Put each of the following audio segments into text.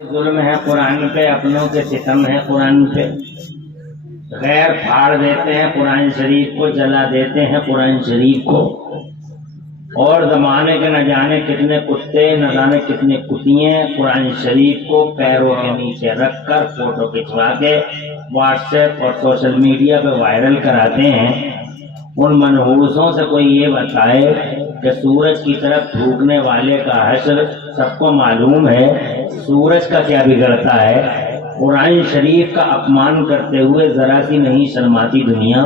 ظلم ہے قرآن پہ، اپنوں کے ستم ہے قرآن پہ، غیر پھاڑ دیتے ہیں قرآن شریف کو، جلا دیتے ہیں قرآن شریف کو، اور زمانے کے نہ جانے کتنے کتے، نہ جانے کتنے کتیاں قرآن شریف کو پیروں کے نیچے رکھ کر فوٹو کھنچوا کے واٹس ایپ اور سوشل میڈیا پہ وائرل کراتے ہیں۔ ان منحوسوں سے کوئی یہ بتائے کہ سورج کی طرف تھوکنے والے کا حشر سب کو معلوم ہے، سورج کا کیا بگڑتا ہے؟ قرآن شریف کا اپمان کرتے ہوئے ذرا سی نہیں شرماتی دنیا،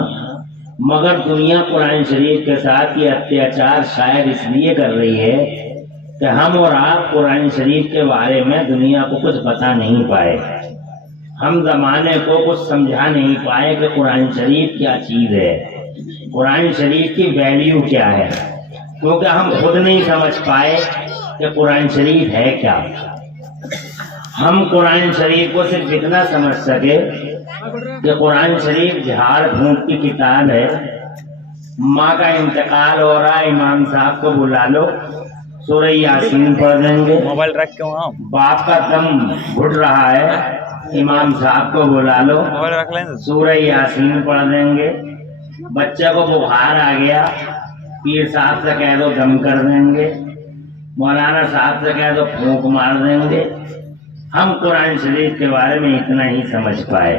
مگر دنیا قرآن شریف کے ساتھ یہ اتیاچار شاید اس لیے کر رہی ہے کہ ہم اور آپ قرآن شریف کے بارے میں دنیا کو کچھ بتا نہیں پائے، ہم زمانے کو کچھ سمجھا نہیں پائے کہ قرآن شریف کیا چیز ہے، قرآن شریف کی ویلیو کیا ہے، کیونکہ ہم خود نہیں سمجھ پائے کہ قرآن شریف ہے کیا۔ ہم قرآن شریف کو صرف اتنا سمجھ سکے کہ قرآن شریف جھاڑ پھونک کی کتاب ہے، ماں کا انتقال ہو رہا ہے، امام صاحب کو بلا لو، سورہ یاسین پڑھ دیں گے، موبائل رکھ کے وہاں باپ کا دم گھٹ رہا ہے، امام صاحب کو بلا لو، موبائل رکھ لیں۔ سورہ یاسین پڑھ دیں گے، بچے کو بخار آ گیا، پیر صاحب سے کہہ دو دم کر دیں گے، مولانا صاحب سے کہہ دو پھونک مار دیں گے۔ ہم قرآن شریف کے بارے میں اتنا ہی سمجھ پائے،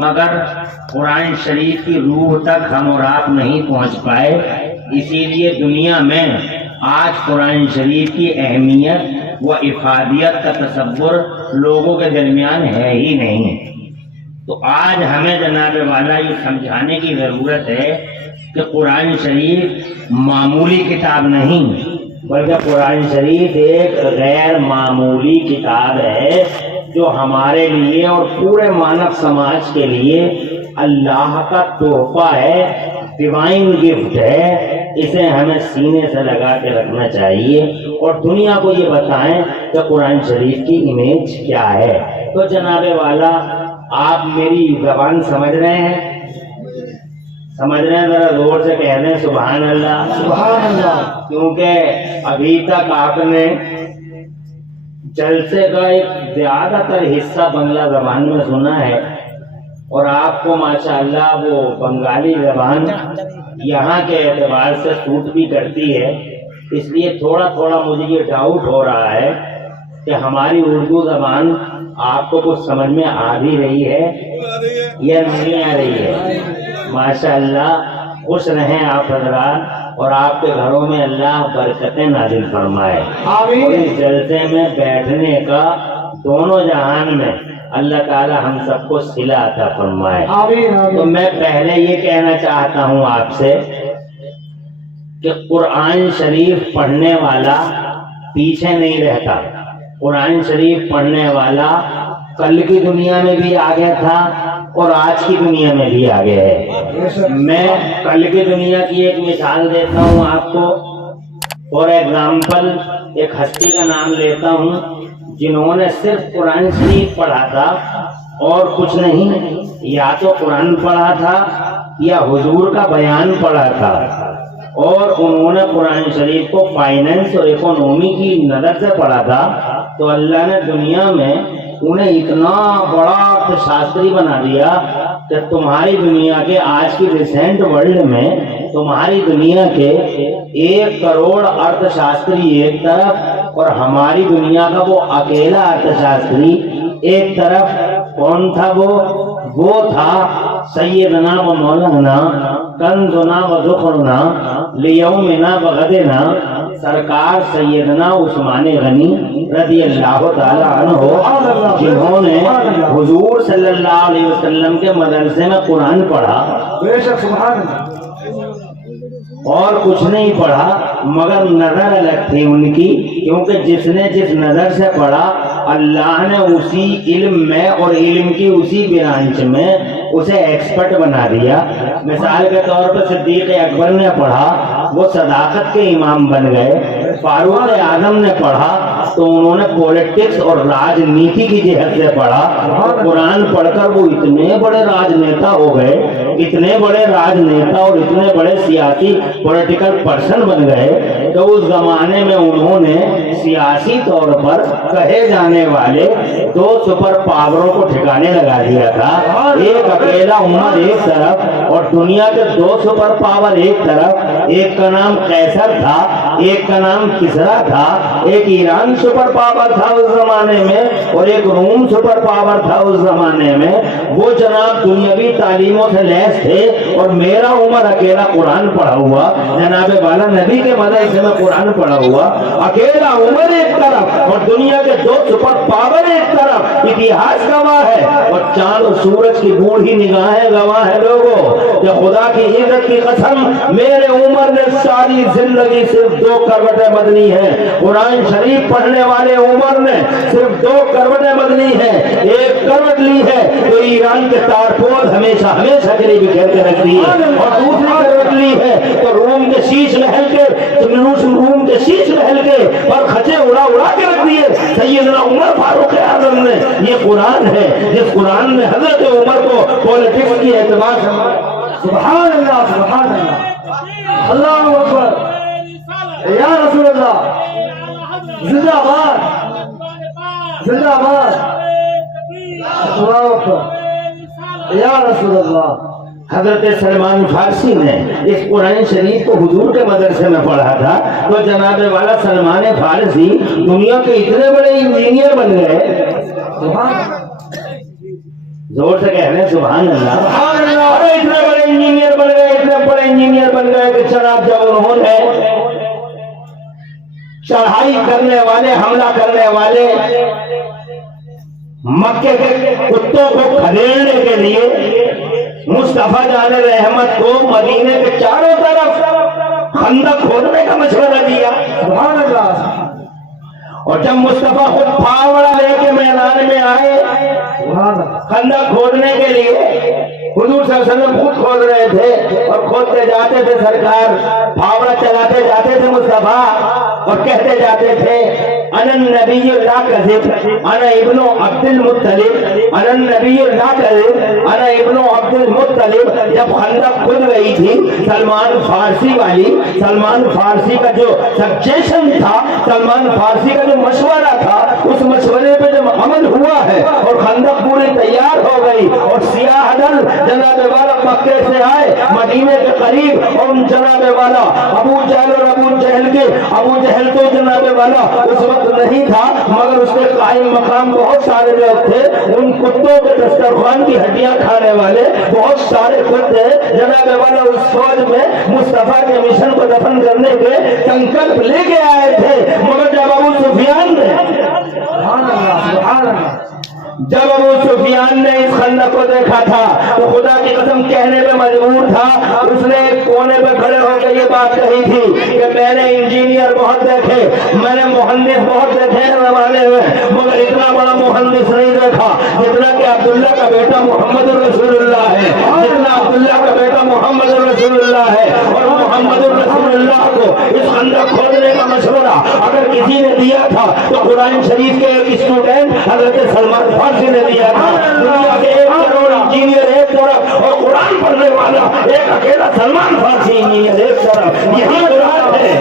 مگر قرآن شریف کی روح تک ہم اور آپ نہیں پہنچ پائے، اسی لیے دنیا میں آج قرآن شریف کی اہمیت و افادیت کا تصور لوگوں کے درمیان ہے ہی نہیں۔ تو آج ہمیں جناب والا یہ سمجھانے کی ضرورت ہے کہ قرآن شریف معمولی کتاب نہیں، بلکہ قرآن شریف ایک غیر معمولی کتاب ہے جو ہمارے لیے اور پورے مانو سماج کے لیے اللہ کا تحفہ ہے، ڈیوائن گفٹ ہے۔ اسے ہمیں سینے سے لگا کے رکھنا چاہیے اور دنیا کو یہ بتائیں کہ قرآن شریف کی امیج کیا ہے۔ تو جناب والا آپ میری زبان سمجھ رہے ہیں؟ سمجھ رہے ہیں؟ ذرا زور سے کہہ دیں سبحان اللہ، سبحان اللہ، کیونکہ ابھی تک آپ نے جلسے کا ایک زیادہ تر حصہ بنگلہ زبان میں سنا ہے، اور آپ کو ماشاءاللہ وہ بنگالی زبان یہاں کے اعتبار سے سوٹ بھی کرتی ہے، اس لیے تھوڑا تھوڑا مجھے یہ ڈاؤٹ ہو رہا ہے کہ ہماری اردو زبان آپ کو کچھ سمجھ میں آ بھی رہی ہے یا نہیں آ رہی ہے؟ ماشاءاللہ، خوش رہیں آپ حضرات، اور آپ کے گھروں میں اللہ برکتیں نازل فرمائے، اور اس جلسے میں بیٹھنے کا دونوں جہان میں اللہ تعالی ہم سب کو صلہ عطا فرمائے۔ تو میں پہلے یہ کہنا چاہتا ہوں آپ سے کہ قرآن شریف پڑھنے والا پیچھے نہیں رہتا، قرآن شریف پڑھنے والا کل کی دنیا میں بھی آگے تھا اور آج کی دنیا میں بھی آگے ہے۔ میں کل کی دنیا کی ایک مثال دیتا ہوں آپ کو، فور ایگزامپل ایک ہستی کا نام لیتا ہوں جنہوں نے صرف قرآن شریف پڑھا تھا اور کچھ نہیں، یا تو قرآن پڑھا تھا یا حضور کا بیان پڑھا تھا، اور انہوں نے قرآن شریف کو فائننس اور اکانومی کی نظر سے پڑھا تھا، تو اللہ نے دنیا میں انہیں اتنا بڑا ارتھشاستری بنا دیا کہ تمہاری دنیا کے آج کی ریسنٹ ورلڈ میں تمہاری دنیا کے 1 کروڑ ارتھشاستری ایک طرف اور ہماری دنیا کا وہ اکیلا ارتھشاستری ایک طرف۔ کون تھا وہ تھا سیدنا و مولانا کنزنا و ذخرنا لیومنا و غدنا، سرکار سیدنا عثمان غنی رضی اللہ تعالی عنہ، جنہوں نے حضور صلی اللہ علیہ وسلم کے مدرسے میں قرآن پڑھا، اور کچھ نہیں پڑھا، مگر نظر الگ تھی ان کی، کیونکہ جس نے جس نظر سے پڑھا اللہ نے اسی علم میں اور علم کی اسی برانچ میں اسے ایکسپرٹ بنا دیا۔ مثال کے طور پر صدیق اکبر نے پڑھا، وہ صداقت کے امام بن گئے، فاروق اعظم نے پڑھا، تو انہوں نے پولیٹکس اور راجنیتی کی جہت سے پڑھا، تو قرآن پڑھ کر وہ اتنے بڑے راجنیتا ہو گئے، اتنے بڑے راجنیتا اور اتنے بڑے سیاسی پولیٹیکل پرسن بن گئے کہ اس زمانے میں انہوں نے سیاسی طور پر کہے جانے والے دو سپر پاوروں کو ٹھکانے لگا دیا تھا، ایک اکیلا عمر ایک طرف اور دنیا کے دو سپر پاور ایک طرف، ایک کا نام قیصر تھا، ایک کا نام کسرا تھا، ایک ایران سپر پاور تھا اس زمانے میں اور ایک روم سپر پاور تھا اس زمانے میں۔ وہ جناب دنیاوی تعلیموں سے لیس تھے اور میرا عمر اکیلا قرآن پڑھا ہوا، جناب والا نبی کے مدرسے میں قرآن پڑھا ہوا، اکیلا عمر ایک طرف اور دنیا کے دو سپر پاور ایک طرف، اتہاس گواہ ہے اور چاند اور سورج کی بوڑھی نگاہیں گواہ ہے لوگوں کہ خدا کی عزت کی قسم میرے عمر نے ساری زندگی صرف 2 کروٹیں بدلی ہیں، قرآن شریف پڑھنے والے عمر نے صرف 2 کروٹیں بدلی ہیں، ایک کروٹ لی ہے تو ایران کے تارپود ہمیشہ ہمیشہ کے لیے بکھیر کے رکھ دی ہے، اور دوسری کروٹ لی ہے تو روم کے شیش محل کے پر خچے اڑا کے رکھ دیے سیدنا عمر فاروق اعظم نے۔ یہ قرآن ہے جس قرآن میں حضرت عمر کو پولیٹکس کی اعتبار سے، سبحان اللہ سبحان اللہ، اللہ اکبر، یا رسول اللہ، زندہ باد زندہ باد، اللہ اکبر، یا رسول اللہ۔ حضرت سلمان فارسی نے اس قرآن شریف کو حضور کے مدرسے میں پڑھا تھا تو جناب والا سلمان فارسی دنیا کے اتنے بڑے انجینئر بن گئے، زور سے کہہ رہے ہیں سبحان اللہ، اور اتنے بڑے انجینئر بن گئے، اتنے بڑے انجینئر بن گئے کہ جناب جب انہوں نے چڑھائی کرنے والے، حملہ کرنے والے مکے کے کتوں کو کھدیڑنے کے لیے مصطفیٰ جان رحمت کو مدینے کے چاروں طرف خندق کھودنے کا مشورہ دیا، سبحان اللہ، اور جب مصطفیٰ خود پھاوڑا لے کے میدان میں آئے خندق کھودنے کے لیے، حضور صلی اللہ علیہ وسلم خود کھود رہے تھے اور کھودتے جاتے تھے، سرکار پھاوڑا چلاتے جاتے تھے مصطفیٰ اور کہتے جاتے تھے انا النبی لا کذب انا ابن عبد المطلب، انا النبی لا کذب انا ابن عبد المطلب۔ جب خندق کھد گئی تھی، سلمان فارسی والی، سلمان فارسی کا جو سجیشن تھا، سلمان فارسی کا جو مشورہ تھا، اس مشورے پہ جب عمل ہوا ہے اور خندق پوری تیار ہو گئی اور سیاہ دل جناب والا مکے سے آئے مدینے کے قریب، اور جناب والا ابو جہل اور ابو جہل تو جناب والا اس وقت نہیں تھا مگر اس کے قائم مقام بہت سارے لوگ تھے، ان کتوں کے دسترخوان کی ہڈیاں کھانے والے بہت سارے کتے جناب والا اس فوج میں مصطفیٰ کے مشن کو دفن کرنے کے سنکلپ لے کے آئے تھے، مگر جب ابو سفیان نے جب ابو سفیان نے اس خندق کو دیکھا تھا تو خدا کی قسم کہنے پہ مجبور تھا، اس نے ایک کونے پہ کھڑے ہو کے یہ بات کہی تھی کہ میں نے انجینئر بہت دیکھے، میں نے مہندس بہت دیکھے زمانے میں، مگر اتنا بڑا مہندس نہیں دیکھا جتنا کہ عبداللہ کا بیٹا محمد الرسول اللہ ہے، جتنا عبداللہ کا بیٹا محمد الرسول اللہ ہے۔ اور محمد الرسول اللہ کو اس خندق کھودنے کا مشورہ اگر کسی نے دیا تھا تو قرآن شریف کے ایک اسٹوڈنٹ حضرت سلمان فارسی نے دیا تھا۔ دنیا کے 1 کروڑ انجینئر ایک طرف اور قرآن پڑھنے والا ایک اکیلا سلمان فارسی انجینئر ایک طرف، یہی قرآن ہے۔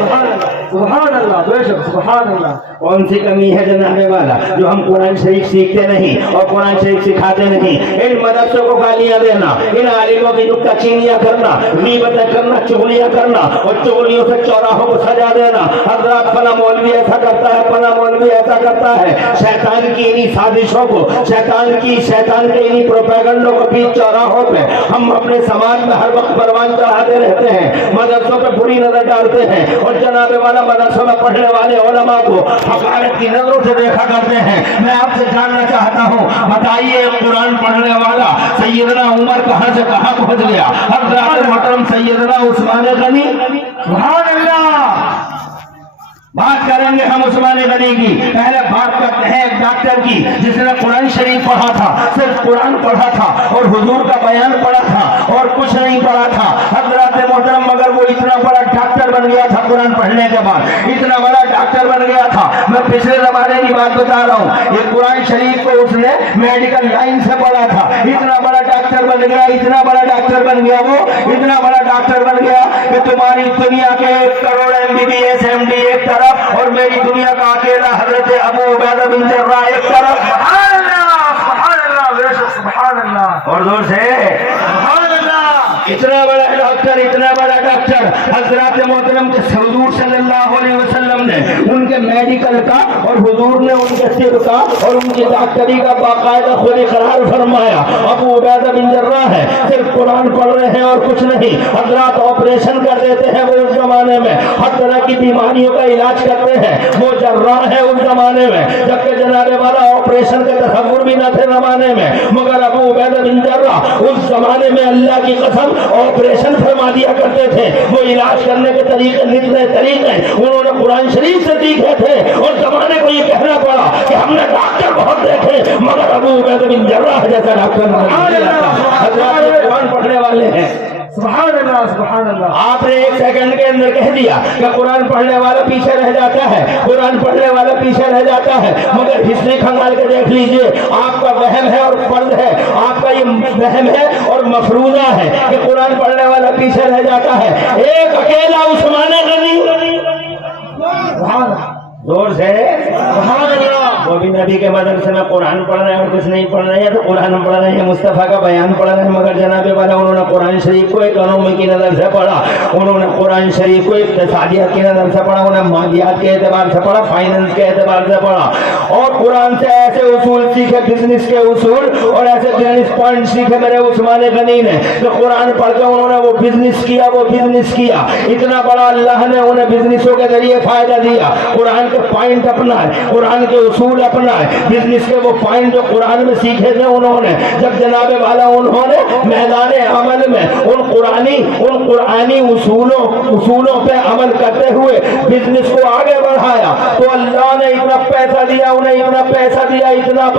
سبحان اللہ، بے شک سبحان اللہ۔ کون سی کمی ہے جناب والا جو ہم قرآن شریف سیکھتے نہیں اور قرآن شریف سکھاتے نہیں؟ ان مدرسوں کو گالیاں دینا، ان عالموں کی نکتہ چینیاں کرنا، غیبتیں کرنا، چغلیاں کرنا اور چغلیوں سے چوراہوں کو سجا دینا، حضرات فلاں مولوی ایسا کرتا ہے، فلاں مولوی ایسا کرتا ہے، شیطان کی انہی سازشوں کو، شیطان کے انہی پروپیگنڈوں کو بیچ چوراہوں پہ ہم اپنے سماج میں ہر وقت پروان چڑھاتے رہتے ہیں، مدرسوں پہ بری نظر ڈالتے ہیں اور جناب والا مدرسوں میں پڑھنے والے علماء کو حقارت کی نظروں سے دیکھا کرتے ہیں۔ میں آپ سے جاننا چاہتا ہوں، بتائیے قرآن پڑھنے والا سیدنا عمر کہاں سے کہاں پہنچ گیا؟ حضرات محترم سیدنا عثمان غنی، سبحان اللہ۔ بات کریں گے ہم عثمان غنی کی، پہلے بات کرتے ہیں ایک ڈاکٹر کی جس نے قرآن شریف پڑھا تھا، صرف قرآن پڑھا تھا اور حضور کا بیان پڑھا تھا اور کچھ نہیں پڑھا تھا۔ حضرات محترم مگر وہ اتنا بڑا ڈاکٹر बन गया था कुरान पढ़ने के बाद, इतना बड़ा डॉक्टर बन गया था। मैं पिछले जमाने की बात बता रहा हूँ। ये कुरान शरीफ को उसने मेडिकल लाइन से पढ़ा था, इतना बड़ा डॉक्टर बन गया, इतना बड़ा डॉक्टर बन गया, वो इतना बड़ा डॉक्टर बन गया कि तुम्हारी दुनिया के 1 करोड़ MBBS MD एक तरफ और मेरी दुनिया का अकेला हजरत अबू उबैदा बिन जर्राह एक तरफ। सुभान अल्लाह, बेशक सुभान अल्लाह। और जोर से इतना बड़ा डॉक्टर, इतना बड़ा डॉक्टर हजरत मोहतरम के हुजूर सल्लल्लाहु अलैहि वसल्लम ने उनके मेडिकल का और हुजूर ने उनके तिब का और उनकी डॉक्टरी का बाकायदा खुद इकरार फरमाया। अबू उबैदा बिन जर्राह है, सिर्फ कुरान पढ़ रहे हैं और कुछ नहीं। हजरत ऑपरेशन कर देते हैं वो उस जमाने में, हर तरह की बीमारियों का इलाज करते हैं, वो जर्राह है उस जमाने में, जबकि जनाबे वाला ऑपरेशन के तसव्वुर भी न थे जमाने में। मगर अबू उबैदा बिन जर्राह उस जमाने में अल्लाह की कसम ऑपरेशन फरमा दिया करते थे। वो इलाज करने के तरीके, नित्य तरीके उन्होंने कुरान शरीफ से सीखे थे। और जमाने को ये कहना पड़ा कि हमने डॉक्टर बहुत देखे मगर अबू उबैदा बिन जर्राह जैसा डॉक्टर कुरान पढ़ने वाले हैं। सुभान अल्लाह, सुभान अल्लाह। आपने 1 सेकंड के अंदर कह दिया कि कुरान पढ़ने वाला पीछे रह जाता है, कुरान पढ़ने वाला पीछे रह जाता है। मगर हिस्ट्री खंगाल के देख लीजिए, आपका वहम है और फर्ज है, आपका ये वहम है और मफरूजा है कि कुरान पढ़ने वाला पीछे रह जाता है। एक अकेला उस्मान गनी, जोर से वो भी नबी के मदरसे में कुरान पढ़ रहे हैं और कुछ नहीं पढ़ रहे हैं, तो कुरान पढ़ रहे हैं, मुस्तफ़ा का बयान पढ़ रहे हैं। मगर जनाबे वाला उन्होंने कुरान शरीफ को इकोनॉमी की नज़र से पढ़ा, उन्होंने कुरान शरीफ को इक्तिसादियत की नज़र से पढ़ा, उन्होंने मादियात के एतबार से पढ़ा, फाइनेंस के एतबार से पढ़ा। और कुरान से ऐसे उसूल सीखे, बिजनेस के उसूल और ऐसे बिजनेस पॉइंट सीखे मेरे उस्मान गनी ने। तो कुरान पढ़ के उन्होंने वो बिजनेस किया। इतना बड़ा अल्लाह ने उन्हें बिजनेसों के जरिए फायदा दिया। कुरान के पॉइंट अपना है, कुरान के उसूल अपना है, बिजनेस के वो पॉइंट जो कुरान में सीखे थे उन्होंने। जब जनाबे वाला उन्होंने मैदान अमल में उन कुरानी उसूलों पे अमल करते हुए बिजनेस को आगे बढ़ाया, तो अल्लाह ने इतना पैसा दिया उन्हें, इतना पैसा दिया, इतना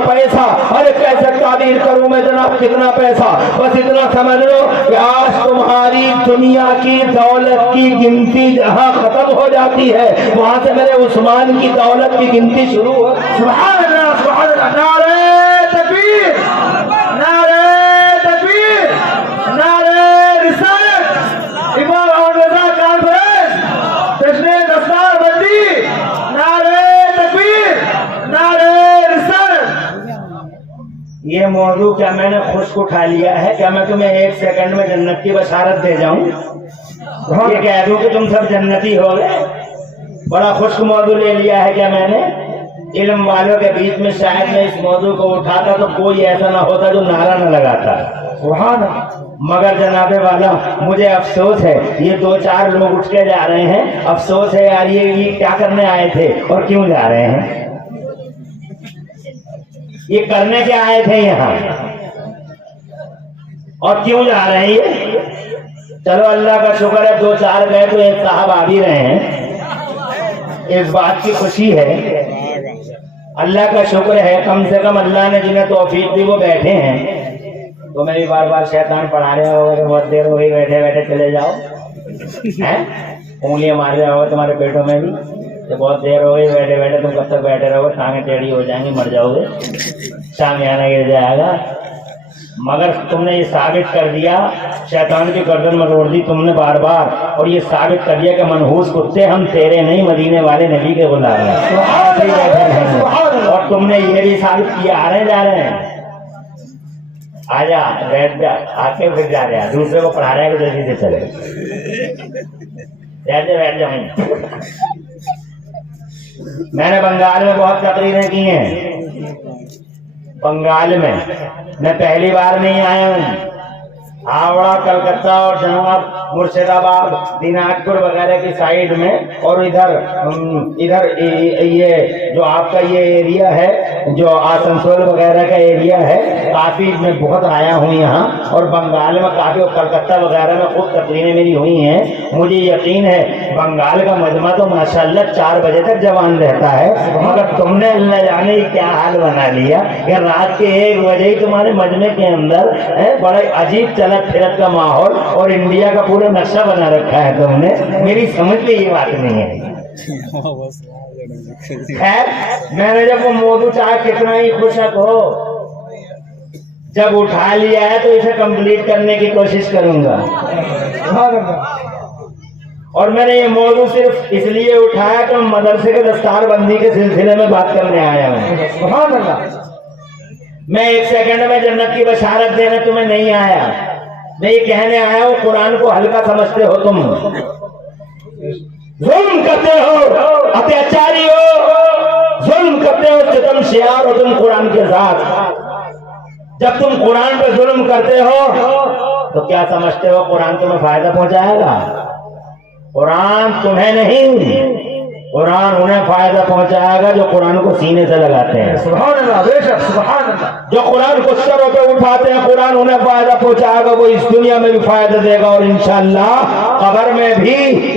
पैसा। अरे कैसे ताबीर करूं मैं जनाब, कितना पैसा। बस इतना समझ लो कि आज तुम्हारी दुनिया की दौलत की गिनती जहां खत्म हो जाती है, वहां से मेरे उस्मान की दौलत की गिनती शुरू हो। सुभान अल्लाह, सुभान अल्लाह। नारे तकबीर, नारे तकबीर, नारे रिसालत, इमाम अहमद रजा कॉन्फ्रेंस, जश्न दस्तार बंदी, नारे तकबीर, नारे रिसालत। ये मौजू क्या मैंने खुद उठा लिया है? क्या मैं तुम्हें 1 सेकंड में जन्नत की बशारत दे जाऊं? ये कह दूं कि तुम सब जन्नती हो गए? बड़ा खुश्क मौजू ले लिया है क्या मैंने? इल्म वालों के बीच में शायद मैं इस मौजू को उठाता तो कोई ऐसा ना होता जो नारा न लगाता। सुभान। मगर जनाबे वाला मुझे अफसोस है, ये 2-4 लोग उठ के जा रहे हैं। अफसोस है यार, ये क्या करने आए थे और क्यों जा रहे हैं? ये करने क्या आए थे यहाँ और क्यों जा रहे हैं ये? चलो अल्लाह का शुक्र है 2-4 गए तो एक साहब आ भी रहे हैं, इस बात की खुशी है। अल्लाह का शुक्र है, कम से कम अल्लाह ने जिन्हें तौफीक दी वो बैठे हैं। तो मेरी बार शैतान पढ़ा रहे हो, बहुत देर हो गई, बैठे चले जाओ, हैं उंगलियां मार रहे हो तुम्हारे पेटों में भी, तो बहुत देर हो गई, बैठे तुम कब तक बैठे रहोगे? टांगें टेढ़ी हो जाएंगी, मर जाओगे, सामने गिर जाएगा। मगर तुमने ये साबित कर दिया, शैतान की गर्दन मरोड़ दी तुमने बार, और ये साबित कर दिया कि मनहूस कुत्ते हम तेरे नहीं, मदीने वाले नबी के गुलाम हैं। और तुमने ये भी साबित किया, आ रहे जा रहे हैं, आजा बैठ जा, आके फिर जा रहे हैं, दूसरे को पढ़ा रहे हैं कि जल्दी से चले, बैठ जाओ। मैंने बंगाल में बहुत तकरीरें की हैं, बंगाल में मैं पहली बार नहीं आया हूँ। हावड़ा, कलकत्ता और जनाब मुर्शिदाबाद, दिनाजपुर वगैरह की साइड में, और इधर ये जो आपका ये एरिया है, जो आसनसोल वगैरह का एरिया है, کافی میں بہت آیا ہوں یہاں، اور بنگال میں کافی، اور کلکتہ وغیرہ میں خود تقریریں میری ہوئی ہیں. مجھے یقین ہے بنگال کا مجمع تو ماشاءاللہ 4 بجے تک جوان رہتا ہے، مگر تم نے اللہ جانے کیا حال بنا لیا کہ رات کے 1 بجے ہی تمہارے مجمع کے اندر بڑے عجیب چلت پھرت کا ماحول اور انڈیا کا پورا نقشہ بنا رکھا ہے تم نے. میری سمجھ میں یہ بات نہیں ہے. خیر، میں نے جب وہ موضوع چاہا کتنا ہی خوشک ہو، جب اٹھا لیا ہے تو اسے کمپلیٹ کرنے کی کوشش کروں گا. اور میں نے یہ موضوع صرف اس لیے اٹھایا کہ مدرسے کے دستار بندی کے سلسلے میں بات کرنے آیا ہوں. سبحان اللہ. میں 1 سیکنڈ میں جنت کی بشارت دینے تمہیں نہیں آیا، میں یہ کہنے آیا ہوں قرآن کو ہلکا سمجھتے ہو تم، ظلم کرتے ہو، اتیاچاری ہو، ظلم کرتے ہو، ستم شیار ہو تم قرآن کے ساتھ. جب تم قرآن پہ ظلم کرتے ہو تو کیا سمجھتے ہو قرآن تمہیں فائدہ پہنچائے گا؟ قرآن تمہیں نہیں، قرآن انہیں فائدہ پہنچائے گا جو قرآن کو سینے سے لگاتے ہیں. سبحان اللہ، بے شک سبحان اللہ. جو قرآن کو سروں پہ اٹھاتے ہیں قرآن انہیں فائدہ پہنچائے گا، وہ اس دنیا میں بھی فائدہ دے گا اور انشاءاللہ قبر میں بھی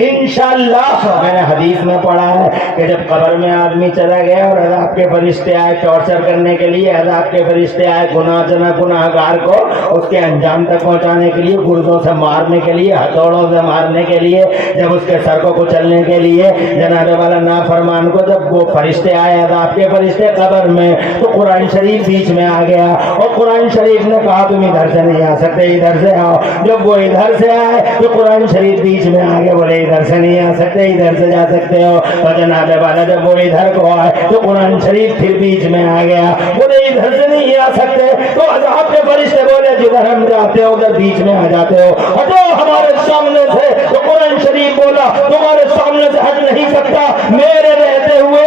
انشاءاللہ. میں نے حدیث میں پڑھا ہے کہ جب قبر میں آدمی چلا گیا اور عذاب کے فرشتے آئے ٹارچر کرنے کے لیے، عذاب کے فرشتے آئے گناہ گار کو اس کے انجام تک پہنچانے کے لیے، گردوں سے مارنے کے لیے، ہتھوڑوں سے مارنے کے لیے، جب اس کے سر کو کچلنے کے لیے، جناب والا نافرمان کو جب وہ فرشتے آئے عذاب کے فرشتے قبر میں، تو قرآن شریف بیچ میں آ گیا اور قرآن شریف نے کہا تم ادھر سے نہیں آ سکتے، ادھر سے آؤ. جب وہ ادھر سے آئے تو قرآن شریف بیچ میں آ گیا، بولے ادھر سے نہیں آ سکتے، ادھر سے جا سکتے ہو. تو جناب والا جب وہ ادھر کو آئے تو قرآن شریف پھر بیچ میں آ گیا، بولے ادھر سے نہیں آ سکتے. تو عذاب کے فرشتے بولے جدھر ہم جاتے ہو ادھر بیچ میں آ جاتے ہو، ہٹو ہمارے سامنے سے. تو قرآن شریف بولا تمہارے سامنے سے ہٹ نہیں سکتا، میرے رہتے ہوئے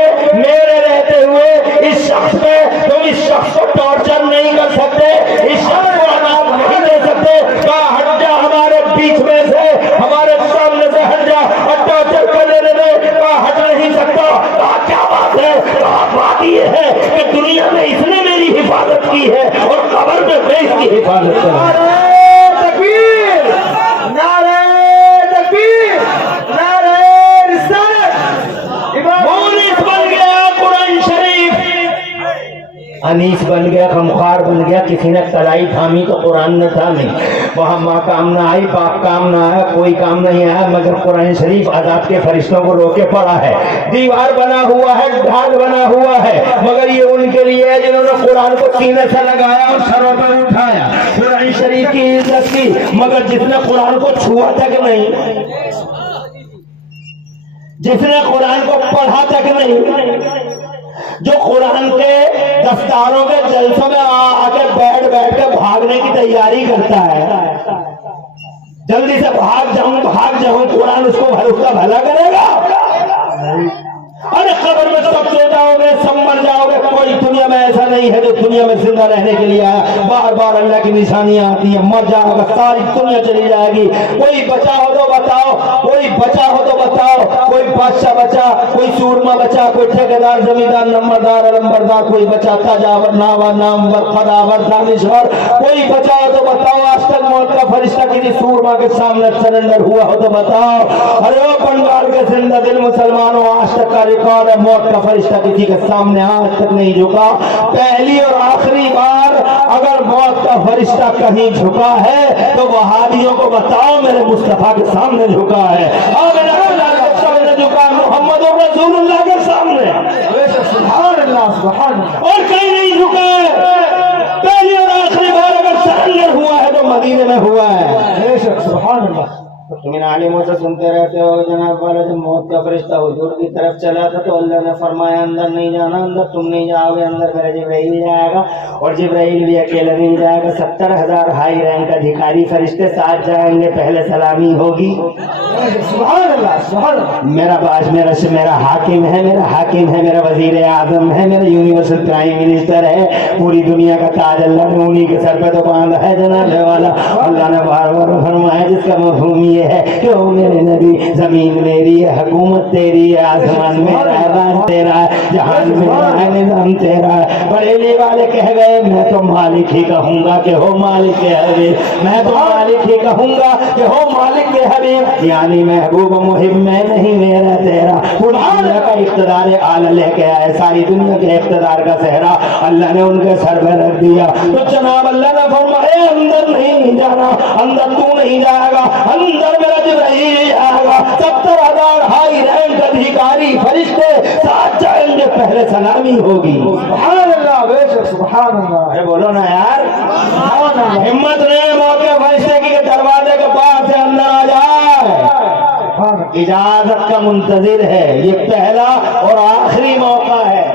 اس شخص پہ تم اس شخص کو ٹارچر نہیں کر سکتے، اس شخص کو عذاب نہیں دے سکتے. کہا ہٹ جا ہمارے بیچ میں سے، ہمارے سامنے سے ہٹ جا اور ٹارچر کرنے دے. کہا ہٹ نہیں سکتا. کہا کیا بات ہے؟ کہا بات یہ ہے کہ دنیا میں اس نے میری حفاظت کی ہے اور قبر میں میں اس کی حفاظت کروں. نعرہ تکبیر، نعرہ تکبیر، نعرہ رسالت. مونس بن گیا قرآن شریف، انیس بن گیا، غمخوار بن گیا. کسی نے تلائی تھامی تو قرآن نے تھامی. وہاں ماں کام نہ آئی، باپ کام نہ آیا، کوئی کام نہیں آیا، مگر قرآن شریف عذاب کے فرشتوں کو روکے پڑا ہے. دیوار بنا ہوا ہے، ڈھال بنا ہوا ہے، مگر یہ ان کے لیے ہے جنہوں نے قرآن کو سینے سے لگایا اور سروں پر اٹھایا، قرآن شریف کی عزت کی. مگر جس نے قرآن کو چھوا تک نہیں، جس نے قرآن کو پڑھا تک نہیں، جو قرآن کے دستاروں کے جلسوں میں آ کے بیٹھ کے بھاگنے کی تیاری کرتا ہے، جلدی سے بھاگ جاؤں قرآن اس کا بھلا کرے گا. ارے قبر میں سب سو جاؤ گے، سب مر جاؤ گے. کوئی دنیا میں ایسا نہیں ہے جو دنیا میں زندہ رہنے کے لیے آیا. بار بار اللہ کی نشانیاں آتی ہیں، مر جاؤ گا، ساری دنیا چلی جائے گی. کوئی بچا ہو تو بتاؤ، کوئی بچا ہو تو بتاؤ، کوئی بادشاہ بچا، کوئی سورما بچا، کوئی ٹھیکیدار، زمیندار، نمبردار، علمبردار، کوئی بچا تاجاور، ناور، نامور، خداور، دانشور، کوئی بچا ہو تو بتاؤ. آج تک موت کا فرشتہ کسی سورما کے سامنے سرنڈر ہوا ہو تو بتاؤ. ارے وہ بنگال کے زندہ دل مسلمانوں، آج تک کا ریکارڈ ہے موت کا فرشتہ کسی کے سامنے آج تک نہیں جھکا. پہلی اور آخری بار اگر موت کا فرشتہ کہیں جھکا ہے تو وہابیوں کو بتاؤ میرے مصطفیٰ کے سامنے جھکا ہے، اور میرے اللہ کے سامنے جھکا، محمد رسول اللہ کے سامنے. سبحان اللہ، سبحان اللہ. اور کہیں نہیں جھکا ہے. پہلی اور آخری بار اگر سرنڈر ہوا ہے تو مدینے میں ہوا ہے. بے شک سبحان اللہ. تم ان عالموں سے سنتے رہتے ہو جناب والا، جب موت کا فرشتہ حضور کی طرف چلا تھا تو اللہ نے فرمایا اندر نہیں جانا، اندر تم نہیں جاؤ گے، اندر میرے جبرائیل جائے گا. اور جبرائیل بھی اکیلا نہیں جائے گا، 70,000 ہائی رینک ادھیکاری فرشتے ساتھ جائیں گے. پہلے سلامی ہوگی. سبحان اللہ، سبحان اللہ. میرا باز میرا حاکم ہے، میرا وزیر اعظم ہے، میرا یونیورسل پرائم منسٹر ہے، پوری دنیا کا تاج اللہ نے انہی کے سر پہ تو باندھا ہے جناب والا. اللہ نے بار بار فرمایا جس کا مفہوم یہ ہے کہ او میرے نبی، زمین میری ہے، حکومت تیری ہے، آسمان میرا ہے، راج تیرا ہے، جہان میرا ہے، نظام تیرا ہے. बरेली वाले कह गए मैं तो मालिक ही कहूंगा कि हो मालिक के हबीब, मैं तो मालिक ही कहूंगा कि हो मालिक के हबीब, यानी महबूब मुहिब मैं नहीं मेरा तेरा। दुनिया का इख्तिदार आला लेके आए, सारी दुनिया के इख्तिदार का सहरा अल्लाह ने उनके सर पे रख दिया। तो जनाब अल्लाह ने फरमाया अंदर नहीं जाना, अंदर तू नहीं जाएगा, अंदर मेरा जिब्राईल आएगा, 70,000 हाई रैंक अधिकारी फरिश्ते साथ जाएंगे, पहले सलामी होगी। सुभान अल्लाह, बेशक सुभान अल्लाह। अरे बोलो ना यार, हिम्मत नहीं मौके फरिश्ते की दरवाजे के पास से अंदर आ जाए, इजाजत का मुंतजिर है, ये पहला और आखिरी मौका है,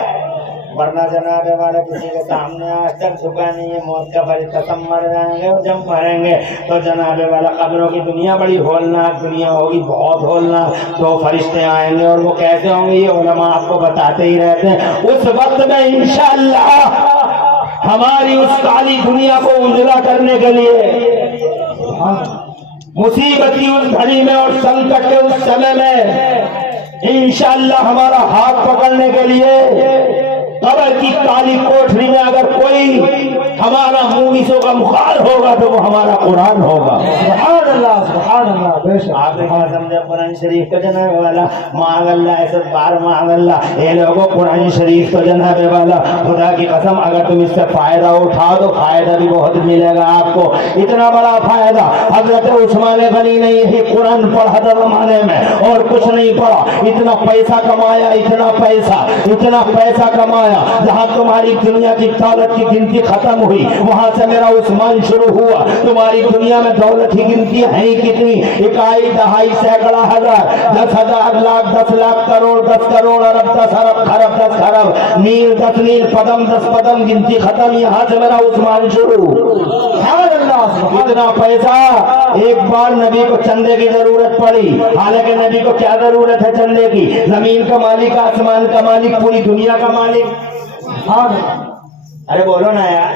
वरना जनाब वाला किसी के सामने आज तक झुका नहीं है। मौत का फरिश्ता सब मर जाएंगे और जब मरेंगे तो जनाब वाला कब्रों की दुनिया बड़ी होलनाक दुनिया होगी, बहुत होलनाक। तो फरिश्ते आएंगे और वो कैसे होंगे ये उलमा आपको बताते ही रहते हैं। उस वक्त में इंशाअल्लाह हमारी उस काली दुनिया को उजला करने के लिए, मुसीबत की उस घड़ी में और संकट के उस समय में इंशाअल्लाह हमारा हाथ पकड़ने के लिए कब्र की काली कोठरी में अगर कोई हमारा मूवीसों का मुखार होगा तो वो हमारा कुरान होगा। सुभान अल्लाह, सुभान अल्लाह, बेशक। आपने कहा समझे कुरान शरीफ का जनाबे वाला मांगल्ला ऐसे बार मांगल्ला, ये लोगों कुरान शरीफ का जनाबे वाला खुदा की कसम अगर तुम इससे फायदा उठाओ तो फायदा भी बहुत मिलेगा आपको। इतना बड़ा फायदा हजरत उस्मान गनी ने यही कुरान पढ़ा था जमाने में और कुछ नहीं पढ़ा, इतना पैसा कमाया, इतना पैसा कमाया, जहाँ तुम्हारी दुनिया की दौलत की गिनती खत्म हुई वहां से मेरा उस्मान शुरू हुआ। तुम्हारी दुनिया में दौलत की गिनती है कितनी, इकाई दहाई सैकड़ा हजार 10,000 लाख 10 लाख करोड़ 10 करोड़ अरब 10 अरब खरब 10 खरब, नील 10 नील पदम 10 पदम, गिनती खत्म, यहाँ से मेरा उस्मान शुरू। इतना पैसा, एक बार नबी को चंदे की जरूरत पड़ी, हालांकि नबी को क्या जरूरत है चंदे की, जमीन का मालिक, आसमान का मालिक, पूरी दुनिया का मालिक। अरे बोलो ना यार,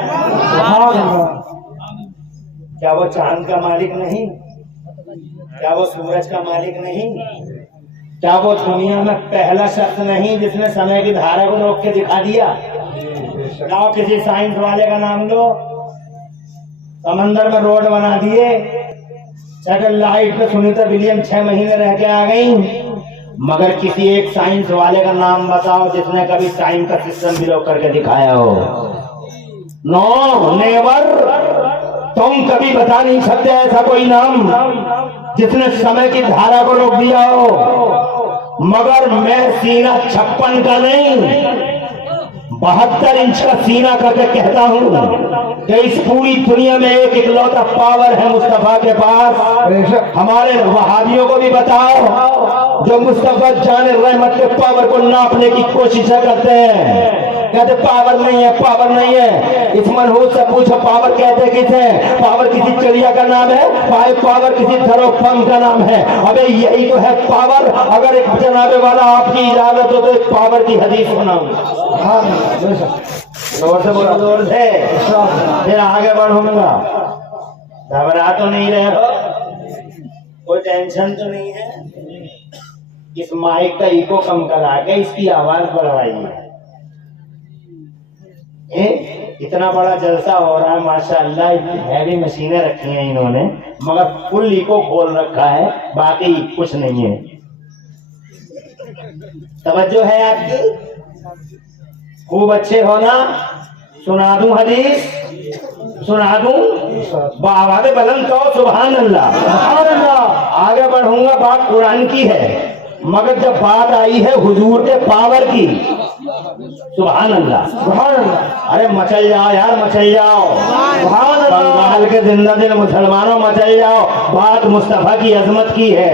क्या वो चांद का मालिक नहीं, क्या वो सूरज का मालिक नहीं, क्या वो दुनिया में पहला शख्स नहीं जिसने समय की धारा को रोक के दिखा दिया। लाओ किसी साइंस वाले का नाम लो, समंदर में रोड बना दिए, सैटेलाइट पे सुनीता विलियम 6 महीने रह के आ गई, मगर किसी एक साइंस वाले का नाम बताओ जिसने कभी टाइम का सिस्टम बिलो करके दिखाया हो। नो, नेवर, तुम कभी बता नहीं सकते ऐसा कोई नाम जिसने समय की धारा को रोक दिया हो। मगर मैं सीना 56 का नहीं 72 इंच का सीना करके कहता हूँ कि इस पूरी दुनिया में एक इकलौता पावर है मुस्तफा के पास। हमारे वहाबियों को भी बताओ जो मुस्तफा जान रहमत के पावर को नापने की कोशिश करते हैं, कहते पावर नहीं है, पावर नहीं है। इस मनहूस से पूछो पावर कहते किसे? पावर किसी चिड़िया का नाम है, पावर किसी धरोफम का नाम है। अबे यही तो है पावर। अगर एक जनाबे वाला आपकी इजाजत हो तो एक पावर की हदीस सुनाऊंगा। जोर से बोलो, जोर से, फिर आगे बढ़ूंगा। घबरा तो नहीं रहे हो? कोई टेंशन तो नहीं है? इस माइक का इको कम करा के इसकी आवाज बढ़वाइए। इतना बड़ा जलसा हो रहा है माशाअल्लाह, इतनी हैवी मशीनें रखी हैं इन्होंने, मगर फुल इको खोल रखा है, बाकी कुछ नहीं है। तवज्जो है आपकी? खूब अच्छे हो ना? सुना दूं हदीस? सुना दूं? बाबा के बुलंद कहो सुभान अल्लाह, सुभान अल्लाह। आगे बढ़ूंगा, बात कुरान की है, मगर जब बात आई है हुजूर के पावर की, सुभान अल्लाह, सुभान अल्लाह। अरे मचल जाओ यार, मचल जाओ, सुभान अल्लाह। बंगाल के जिंदा दिल मुसलमानों मचल जाओ, बात मुस्तफा की अजमत की है।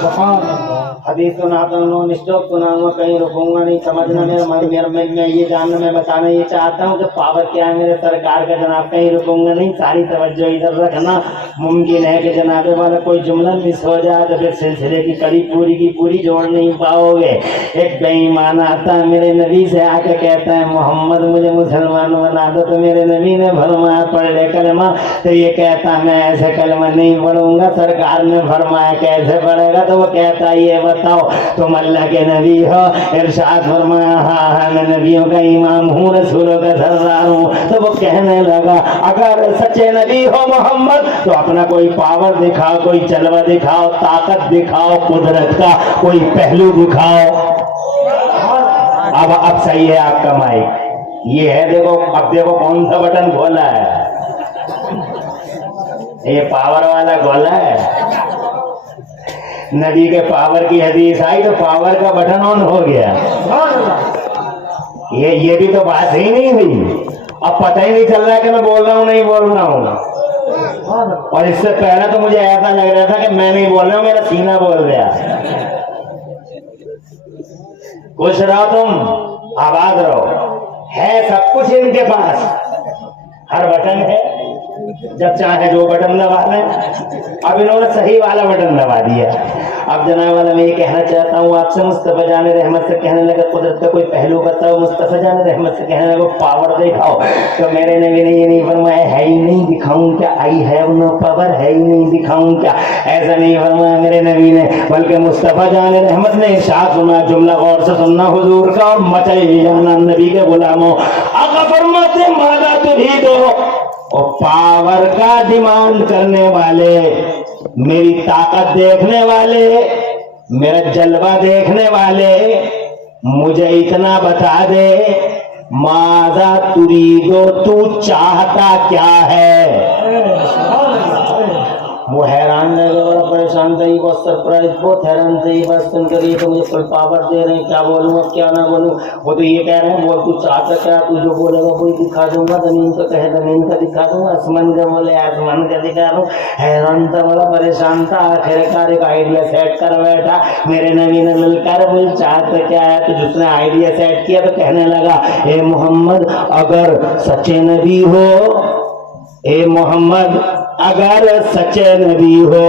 सुभान अल्लाह। हदीस सुनाता हूँ, निष्ठोक सुनाऊंगा, कहीं रुकूंगा नहीं। समझना मेरा मैं ये जानना, मैं बताना ये चाहता हूँ कि पावर क्या है मेरे सरकार का जनाब, कहीं रुकूंगा नहीं। सारी तवज्जो इधर रखना। मुमकिन है कि जनाबे वाला कोई जुमला मिस हो जाए तो फिर सिलसिले की कड़ी पूरी की पूरी जोड़ नहीं पाओगे। एक बेईमान आता है मेरे नबी से आके कहता है मोहम्मद मुझे मुसलमान बना दो, तो मेरे नबी ने फरमाया पढ़ ले कलमा, तो ये कहता मैं ऐसे कलमा नहीं पढ़ूंगा। सरकार ने फरमाया कैसे पढ़ेगा, तो वो कहता ये बताओ तुम अल्लाह के नबी हो? इरशाद फरमाया हाँ हाँ मैं नबियों का इमाम हूँ, रसूलों का सरदार हूँ। तो वो कहने लगा अगर सच्चे नबी हो मोहम्मद तो अपना कोई पावर दिखाओ, कोई जलवा दिखाओ, ताकत दिखाओ, कुदरत का कोई पहलू दिखाओ। अब सही है आपका माइक, ये है देखो, अब देखो कौन सा बटन खोला है, ये पावर वाला खोला है। नबी के पावर की हदीस आई तो पावर का बटन ऑन हो गया। ये भी तो बात ही नहीं हुई। अब पता ही नहीं चल रहा है कि मैं बोल रहा हूँ नहीं बोल रहा हूँ। और इससे पहले तो मुझे ऐसा लग रहा था कि मैं नहीं बोल रहा हूँ, मेरा सीना बोल रहा। खुश रहो तुम, आबाद रहो, है सब कुछ इनके पास, हर बटन है, जब चाहे जो बटन दबा लें। अब इन्होंने सही वाला बटन दबा दिया। अब जनाब वाला मैं ये कहना चाहता हूँ आपसे, मुस्तफा जान रहमत से कहने लगा कुदरत का कोई पहलू बताओ, मुस्तफा जान रहमत से कहने लगा पावर दिखाओ। तो मेरे नबी ने ये नहीं फरमाया है ही नहीं दिखाऊं क्या, आई है नो पावर, है ही नहीं दिखाऊं क्या, ऐसा नहीं फरमाया मेरे नबी ने, बल्कि मुस्तफा जान रहमत ने इरशाद सुना, जुमला गौर से सुनना हुजूर का और मचले जाना नबी के गुलामों। आका फरमाते मादा तुरीदो, और पावर का डिमांड करने वाले, मेरी ताकत देखने वाले, मेरा जलवा देखने वाले, मुझे इतना बता दे मादा तुरीदो, तू चाहता क्या है? वो हैरान रह गया, बड़ा परेशान था, बहुत सरप्राइज, बहुत हैरान थे। ये बात सुनकर ये तो मुझे फुल पावर दे रहे हैं, क्या बोलूँ अब क्या ना बोलूँ। वो तो ये कह रहे हैं बोल तू चाहता क्या, तू जो बोलेगा वही दिखा दूंगा, जमीन का कहे जमीन का दिखा दूंगा, आसमान का बोले आसमान का दिखा दूँ। हैरान था, बड़ा परेशान था। आखिरकार एक आइडिया सेट कर बैठा। मेरे नबी ने मिलकर बोल चाहता क्या है, तो जिसने आइडिया सेट किया तो कहने लगा ए मोहम्मद अगर सच्चे नबी हो, ए मोहम्मद अगर सच्चे नबी हो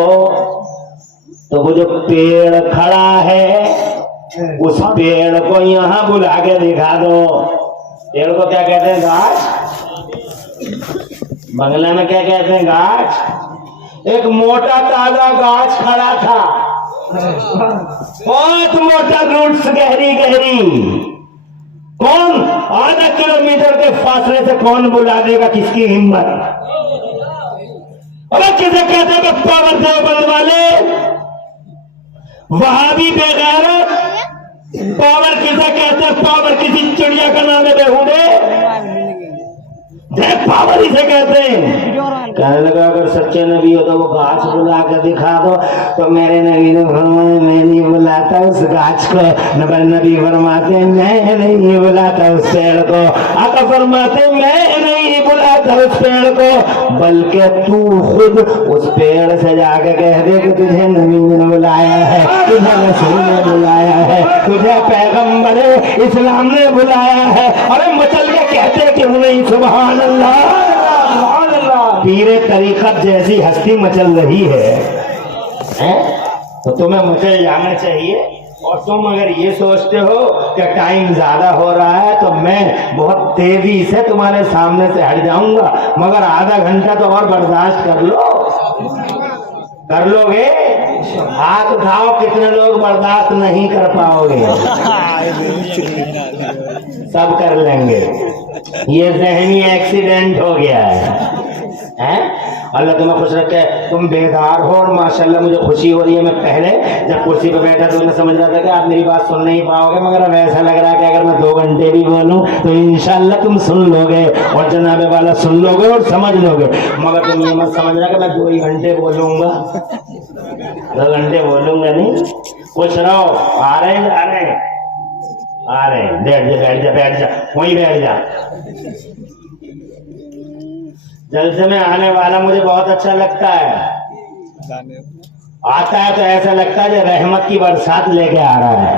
तो वो जो पेड़ खड़ा है उस पेड़ को यहाँ बुला के दिखा दो। पेड़ को क्या कहते हैं? गाछ। बंगला में क्या कहते हैं? गाछ। एक मोटा ताजा गाछ खड़ा था, बहुत मोटा, रूट्स गहरी गहरी। कौन आधा किलोमीटर के फासले से कौन बुला देगा? किसकी हिम्मत? अगर किसे कहते हैं पावर देवबंद वाले, वहां भी बेगैरत। पावर किसे कहते हैं? पावर किसी चिड़िया का नाम है बेहुदे, पावर इसे कहते हैं। कहने लगा अगर सच्चे नबी हो तो वो गाछ बुला कर दिखा दो। तो मेरे नबी ने फरमाया मैं नहीं बुलाता उस गाछ को, नबी फरमाते मैं नहीं बुलाता उस पेड़ को, आका फरमाते मैं नहीं बुलाता उस पेड़ को, बल्कि तू खुद उस पेड़ से जाके कह दे कि तुझे नबी ने बुलाया है, तुझे रसूल ने बुलाया है, तुझे पैगंबर इस्लाम ने बुलाया है। अरे मचल के कहते क्यों नहीं? सुभान अल्लाह, पीरे तरीकत जैसी हस्ती मचल रही है तो तुम्हें मचल जाना चाहिए। और तुम अगर ये सोचते हो कि टाइम ज्यादा हो रहा है तो मैं बहुत तेजी से तुम्हारे सामने से हट जाऊंगा, मगर आधा घंटा तो और बर्दाश्त कर लो। कर लोगे? हाथ उठाओ, कितने लोग बर्दाश्त नहीं कर पाओगे? सब कर लेंगे। ये ज़हनी एक्सीडेंट हो गया है? अल्लाह तुम्हें खुश रखे, तुम बेदार हो और माशाल्लाह मुझे खुशी हो रही है। मैं पहले जब कुर्सी पर बैठा तो मैं समझ रहा था कि आप मेरी बात सुन नहीं पाओगे, मगर अब ऐसा लग रहा है कि अगर मैं 2 घंटे भी बोलूं तो इंशाल्लाह तुम सुन लोगे और जनाबे वाला सुन लोगे और समझ लोगे। मगर तुम ये मत समझना कि मैं 2 ही घंटे बोलूंगा, 2 घंटे बोलूंगा नहीं। खुश रहो, आ रहे हैं, आ रहे हैं, आ रहे हैं। बैठ जा, बैठ जा, बैठ जा, वहीं बैठ जा। जलसे में आने वाला मुझे बहुत अच्छा लगता है, आता है तो ऐसा लगता है कि रहमत की बरसात लेके आ रहा है,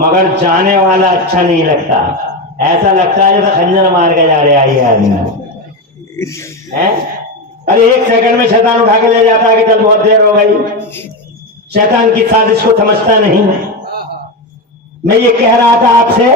मगर जाने वाला अच्छा नहीं लगता। ऐसा लगता है जैसे खंजर मार के जा रहे आइए आदमी है। अरे 1 सेकंड में शैतान उठा के ले जाता है कि चल बहुत देर हो गई। शैतान की साजिश को समझता नहीं। मैं ये कह रहा था आपसे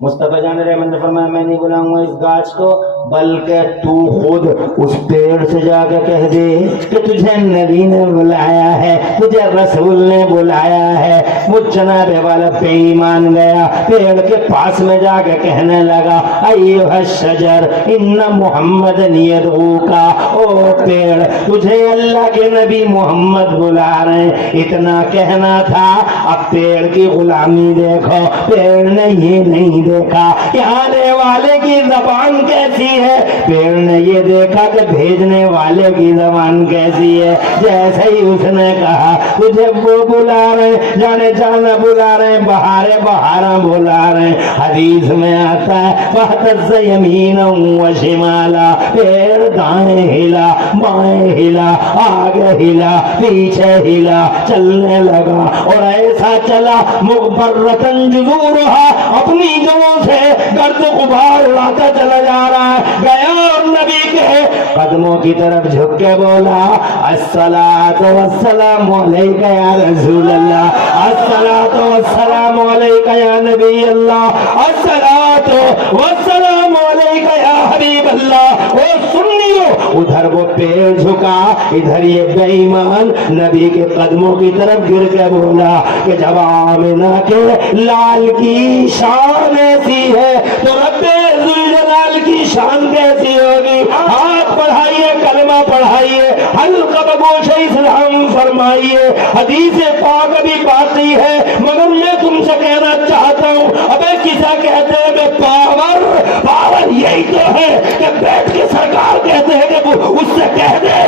मुस्तफा जान रहमत ने फरमाया मैं नहीं बुलाऊंगा इस गाछ को, बल्कि तू खुद उस पेड़ से जाकर कह दे कि तुझे नबी ने बुलाया है, तुझे रसूल ने बुलाया है। वो जनाब वाला बेईमान गया, पेड़ के पास में जाकर कहने लगा अय्युहा शजर इन्ना मोहम्मद यदऊका, ओ पेड़ तुझे अल्लाह के नबी मोहम्मद बुला रहे हैं। इतना कहना था। अब पेड़ की गुलामी देखो, पेड़ ने ये नहीं देखा कि आने वाले की जबान कैसी है, पेड़ ने ये देखा कि भेजने वाले की जबान कैसी है। जैसे ही उसने कहा तुझे वो बुला रहे, जाने जाना बुला रहे, बहारे बहारा बुला रहे। हदीस में आता है वहतज़ यमीना व शिमाला, पेड़ दाएं हिला बाएं हिला आगे हिला पीछे हिला, चलने लगा और ऐसा चला मुग़बर्रतन जुज़ूरुहा, अपनी जड़ों से गर्द गुबार उड़ाता चला जा रहा है। गया और नबी के कदमों की तरफ झुक के बोला अस्सलातु वस्सलामु अलैका या रसूल अल्लाह, अस्सलातु वस्सलामु अलैका या नबी अल्लाह, अस्सलातु वस्सलामु अलैका या हबीब अल्लाह। ओ सुन्नियो, उधर वो पेड़ झुका, इधर ये बेईमान नबी के कदमों की तरफ गिर के बोला कि जब आमिना के लाल की शान ऐसी है तो रब्बे ज़ुल जलाल की शान कैसी होगी। हाथ बढ़ाइए, कलमा पढ़ाइए, हल्का बगोश इस्लाम फरमाइए। हदीस पाक भी बाकी है, मगर मैं तुमसे कहना चाहता हूँ, अबे किसा कहते हैं मैं पावर, पावर यही तो है कि बैठ के सरकार कहते हैं कि उससे कह दे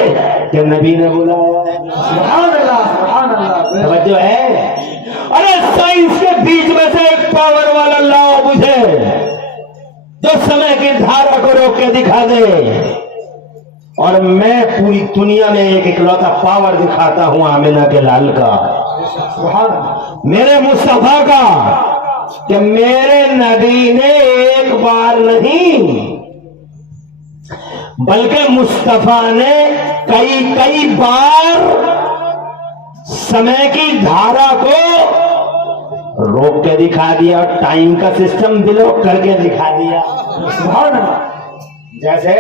कि नबी ने बुलाया है। सुभान अल्लाह, सुभान अल्लाह। तवज्जो है? अरे साइंस के बीच में से एक पावर वाला लाओ मुझे, जो समय की धारा को रोक के दिखा दे, और मैं पूरी दुनिया में एक इकलौता पावर दिखाता हूं आमिना के लाल का, सुभान अल्लाह। मेरे मुस्तफा का, कि मेरे नबी ने एक बार नहीं बल्कि मुस्तफा ने कई कई बार समय की धारा को रोक के दिखा दिया और टाइम का सिस्टम ब्लॉक करके दिखा दिया। सुभान अल्लाह। जैसे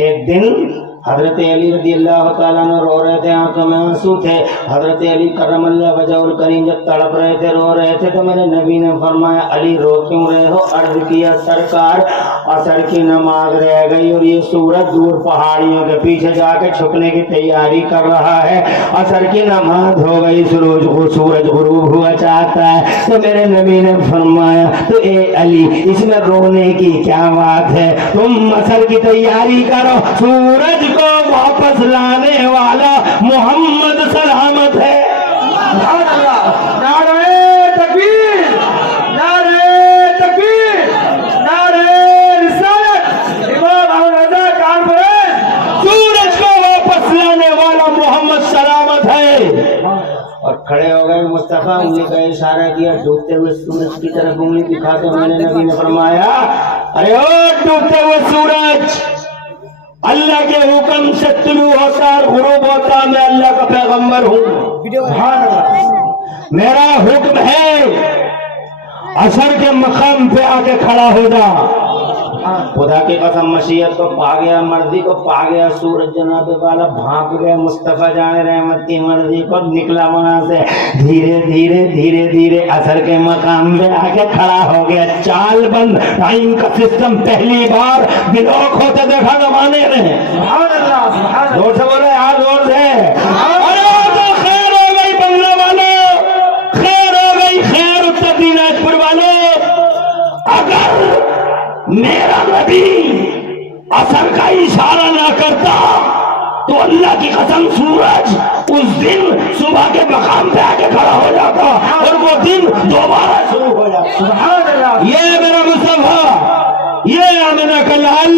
एक दिन हजरत अली रज़ी अल्लाह तआला अन्हु रो रहे थे, आंखों में आंसू थे। हजरत अली करमल्लाहु वजहुल करीम जब तड़प रहे थे, रो रहे थे, तो मेरे नबी ने फरमाया अली रो क्यों रहे हो? अर्ज किया सरकार असर की नमाज रह गई और ये सूरज दूर पहाड़ियों के पीछे जाके छुपने की तैयारी कर रहा है, असर की नमाज हो गई, सूरज गुरूब हुआ चाहता है। तो मेरे नबी ने फरमाया तो ए अली इसमें रोने की क्या बात है, तुम असर की तैयारी करो, सूरज को वापस लाने वाला मोहम्मद सलामत है। सुभान अल्लाह। नारे तकबीर, नारे तकबीर, नारे रिसालत, इमाम अहमद रज़ा कॉन्फ्रेंस। सूरज को वापस लाने वाला मोहम्मद सलामत है। और खड़े हो गए मुस्तफा, उंगली का इशारा किया, डूबते हुए सूरज की तरफ उंगली दिखा तो मैंने नबी ने फरमाया अरे ओ डूबते हुए सूरज, अल्लाह के हुक्म से तुलू होता और गुरूब होता, मैं अल्लाह का पैगंबर हूँ। सुभान अल्लाह। मेरा हुक्म है असर के मकाम पे आके खड़ा हो जा। खुदा की कसम मशीयत को पा गया, मर्जी को पा गया, सूरज जनाब वाला भाग गया, मुस्तफा जाने रहमत की मर्जी को निकला वहां से, धीरे धीरे धीरे धीरे असर के मकाम पे आके खड़ा हो गया। चाल बंद, टाइम का सिस्टम पहली बार ब्लॉक होते देखा जमाने ने। सुभान अल्लाह, सुभान अल्लाह। जोर से बोले, यार जोर से। अरे तो खैर हो गई बंगला वालों, खैर हो गई, खैर उत्तर दिनाजपुर वालों। अगर मेरा नबी असर का इशारा ना करता तो अल्लाह की कसम सूरज उस दिन सुबह के मकाम पे आके खड़ा हो जाता और वो दिन दोबारा शुरू हो जाता। सुभान अल्लाह। ये मेरा मुस्तफा, ये आमिना का लाल,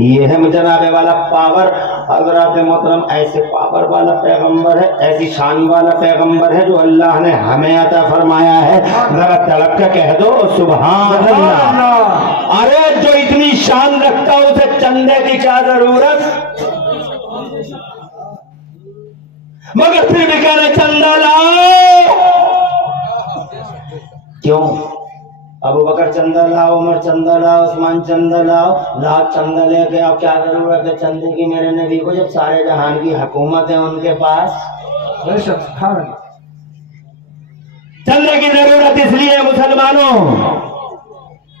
ये है जनाबे वाला पावर। हजरत मोहतरम ऐसे पावर वाला पैगंबर है, ऐसी शान वाला पैगंबर है जो अल्लाह ने हमें अता फरमाया है। जरा तड़प के कह दो सुभान अल्लाह। अरे जो इतनी शान रखता उसे चंदे की क्या जरूरत, मगर फिर भी कह रहे चंदा लाओ। क्यों? ابو بکر چندہ لاؤ، عمر چندہ لاؤ، عثمان چندہ لاؤ، لاکھ چندہ لے کے اب کیا ضرورت ہے چندے کی میرے نبی کو، جب سارے جہان کی حکومت ہے ان کے پاس۔ بے شک سبحان اللہ۔ چندے کی ضرورت اس لیے مسلمانوں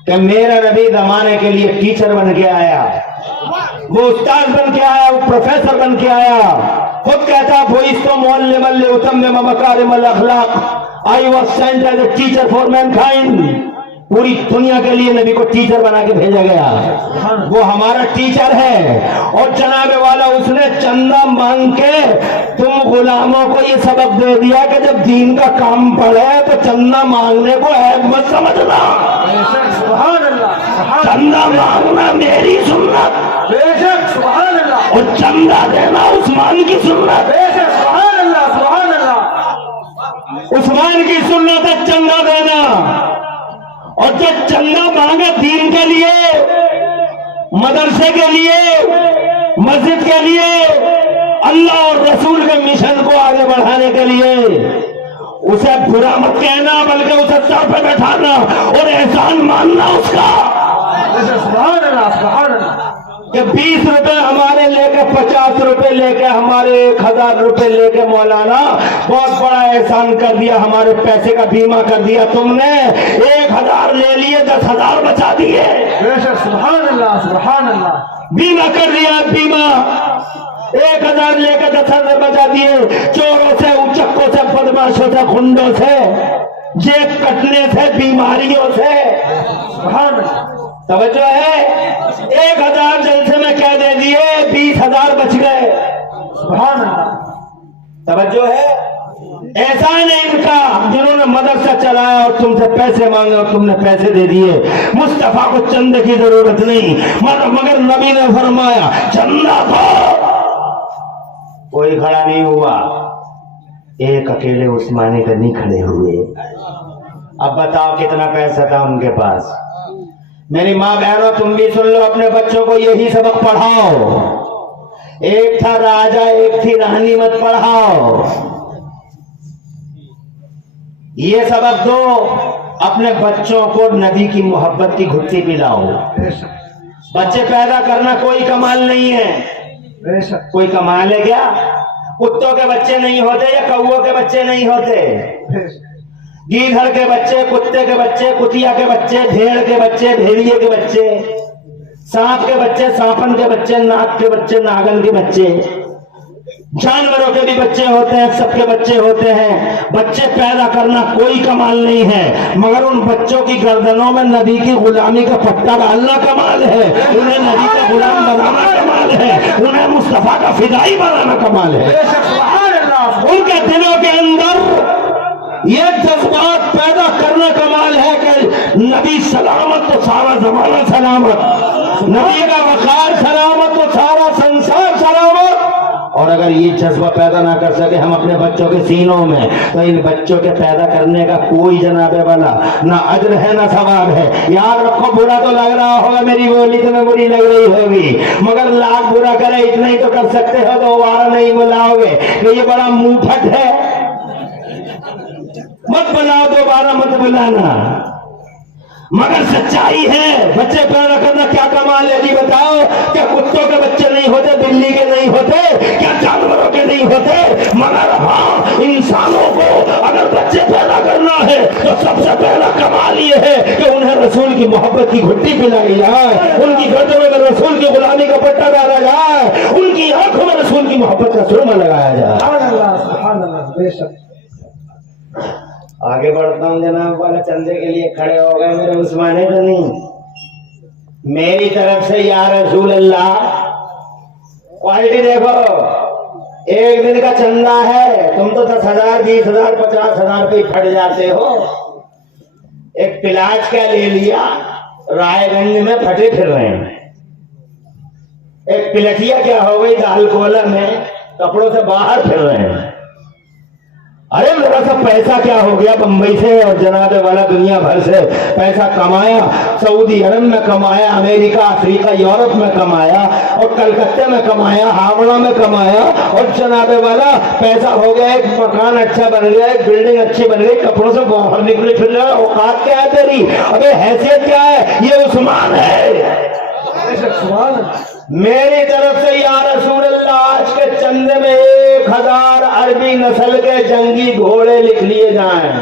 کہ میرا نبی زمانے کے لیے ٹیچر بن کے آیا، وہ استاد بن کے آیا، وہ پروفیسر بن کے آیا، خود کہتا بوئستو معلما لأتمم مکارم الاخلاق، I was sent as a teacher for mankind۔ پوری دنیا کے لیے نبی کو ٹیچر بنا کے بھیجا گیا، وہ ہمارا ٹیچر ہے۔ اور جناب والا اس نے چندہ مانگ کے تم غلاموں کو یہ سبق دے دیا کہ جب دین کا کام پڑے تو چندہ مانگنے کو عیب مت سمجھنا، بے شک سبحان اللہ، سبحان چندہ مانگنا میری سنت، بے شک سبحان اللہ، اور چندہ دینا عثمان کی سنت، بے شک سبحان اللہ، سبحان اللہ۔ عثمان کی سنت ہے چندہ دینا۔ اور جو چندہ مانگے دین کے لیے، مدرسے کے لیے، مسجد کے لیے، اللہ اور رسول کے مشن کو آگے بڑھانے کے لیے، اسے برا مت کہنا بلکہ اسے سر پہ بیٹھانا اور احسان ماننا اس کا، بے شک سبحان اللہ، سبحان اللہ۔ کہ 20 روپے ہمارے لے کے 50 روپے لے کے ہمارے 1000 روپے لے کے مولانا بہت بڑا احسان کر دیا، ہمارے پیسے کا بیمہ کر دیا تم نے، 1000 لے لیے 10,000 بچا دیے، بے شک سبحان اللہ، سبحان اللہ۔ بیمہ کر دیا، بیمہ 1000 لے کے 10,000 بچا دیے، چوروں سے، اچکوں سے، بدماشوں سے، خنڈوں سے، جیب کٹنے سے، بیماریوں سے، سبحان اللہ۔ توجہ ہے، 1000 جلسے میں کیا دے دیے، 20,000 بچ گئے، سبحان اللہ۔ توجہ ہے، احسان ہے ان کا جنہوں نے مدرسہ چلایا اور تم سے پیسے مانگے اور تم نے پیسے دے دیے۔ مصطفیٰ کو چندے کی ضرورت نہیں، مگر نبی نے فرمایا چندہ دو، کوئی کھڑا نہیں ہوا، ایک اکیلے عثمانی پہ نہیں کھڑے ہوئے۔ اب بتاؤ کتنا پیسہ تھا ان کے پاس۔ میری ماں بہنوں تم بھی سن لو، اپنے بچوں کو یہی سبق پڑھاؤ، ایک تھا راجا ایک تھی رانی مت پڑھاؤ، یہ سبق دو، اپنے بچوں کو نبی کی محبت کی گھٹی پلاؤ۔ بچے پیدا کرنا کوئی کمال نہیں ہے، بے شک کوئی کمال ہے کیا؟ کتوں کے بچے نہیں ہوتے یا کووں کے بچے نہیں ہوتے، بے شک گیدڑ کے بچے، کتے کے بچے، کتیا کے بچے، بھیڑ کے بچے، بھیڑیے کے بچے، سانپ کے بچے، سانپن کے بچے، ناگ کے بچے، ناگن کے بچے، جانوروں کے بھی بچے ہوتے ہیں، سب کے بچے ہوتے ہیں۔ بچے پیدا کرنا کوئی کمال نہیں ہے، مگر ان بچوں کی گردنوں میں نبی کی غلامی کا پٹا ڈالنا کمال ہے، انہیں نبی کا غلام بنانا کمال ہے، انہیں مصطفیٰ کا فدائی بنانا کمال ہے۔ بے شک سبحان اللہ۔ ان کے دلوں کے اندر یہ جذبات پیدا کرنا کمال ہے کہ نبی سلامت تو سارا زمانہ سلامت، نبی کا وقار سلامت تو سارا سنسار سلامت۔ اور اگر یہ جذبہ پیدا نہ کر سکے ہم اپنے بچوں کے سینوں میں، تو ان بچوں کے پیدا کرنے کا کوئی جناب والا نہ اجر ہے نہ ثواب ہے۔ یاد رکھو، برا تو لگ رہا ہوگا، میری بولی تمہیں بری لگ رہی ہوگی، مگر لاکھ برا کرے اتنا ہی تو کر سکتے ہو، تو وارہ نہیں بلاؤ گے کہ یہ بڑا منہ پھٹ ہے، مت بلاؤ، دوبارہ مت بلانا۔ مگر سچائی ہے، بچے پیدا کرنا کیا کمال ہے جی بتاؤ؟ کیا کتوں کے بچے نہیں ہوتے، بلی کے نہیں ہوتے، کیا جانوروں کے نہیں ہوتے؟ مگر ہاں، انسانوں کو اگر بچے پیدا کرنا ہے تو سب سے پہلا کمال یہ ہے کہ انہیں رسول کی محبت کی گھٹی پلائی جائے، ان کی گردنوں میں رسول کی غلامی کا پٹا ڈالا جائے، ان کی آنکھوں میں رسول کی محبت کا سرما لگایا جائے۔ سبحان اللہ، سبحان اللہ، بے شک۔ آگے بڑھتا ہوں جناب والا، چندے کے لیے کھڑے ہو گئے میرے عثمانے تو نہیں، میری طرف سے یا رسول اللہ، کوالٹی دیکھو، ایک دن کا چندہ ہے، تم تو 10,000 20,000 50,000 پہ پھٹ جاتے ہو، ایک پلاٹ کا لے لیا، رائے گنج میں پھٹے پھر رہے ہیں، ایک پلٹیا کیا ہو گئی دال کولا میں کپڑوں سے باہر پھر رہے ہیں۔ अरे मेरा सब पैसा क्या हो गया बम्बई से और जनाब वाला दुनिया भर से पैसा कमाया, सऊदी अरब में कमाया, अमेरिका, अफ्रीका, यूरोप में कमाया और कलकत्ते में कमाया, हावड़ा में कमाया और जनाब वाला पैसा हो गया, एक मकान अच्छा बन गया, एक बिल्डिंग अच्छी बन गई, कपड़ों से बाहर निकले फिर रहा, औकात क्या है तेरी? अबे हैसियत क्या है? ये उस्मान है। मेरी तरफ से या रसूल अल्लाह आज के चंदे में 1000 अरबी नस्ल के जंगी घोड़े लिख लिए जाएं।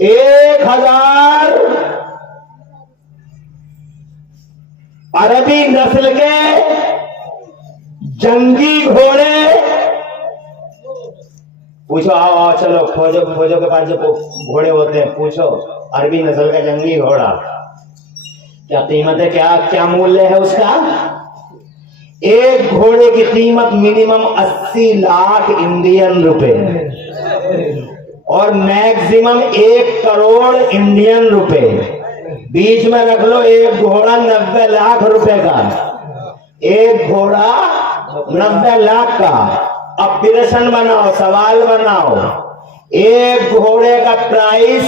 1000 अरबी नस्ल के जंगी घोड़े। पूछो, आओ आओ चलो, फौजों के पास जो घोड़े होते हैं पूछो, अरबी नस्ल का जंगी घोड़ा क्या कीमत है, क्या मूल्य है उसका? एक घोड़े की कीमत मिनिमम 80 लाख इंडियन रुपए और मैक्सिमम 1 करोड़ इंडियन रुपए। बीच में रख लो, एक घोड़ा 90 लाख रुपए का, एक घोड़ा 90 लाख का। अब प्रश्न बनाओ, सवाल बनाओ, एक घोड़े का प्राइस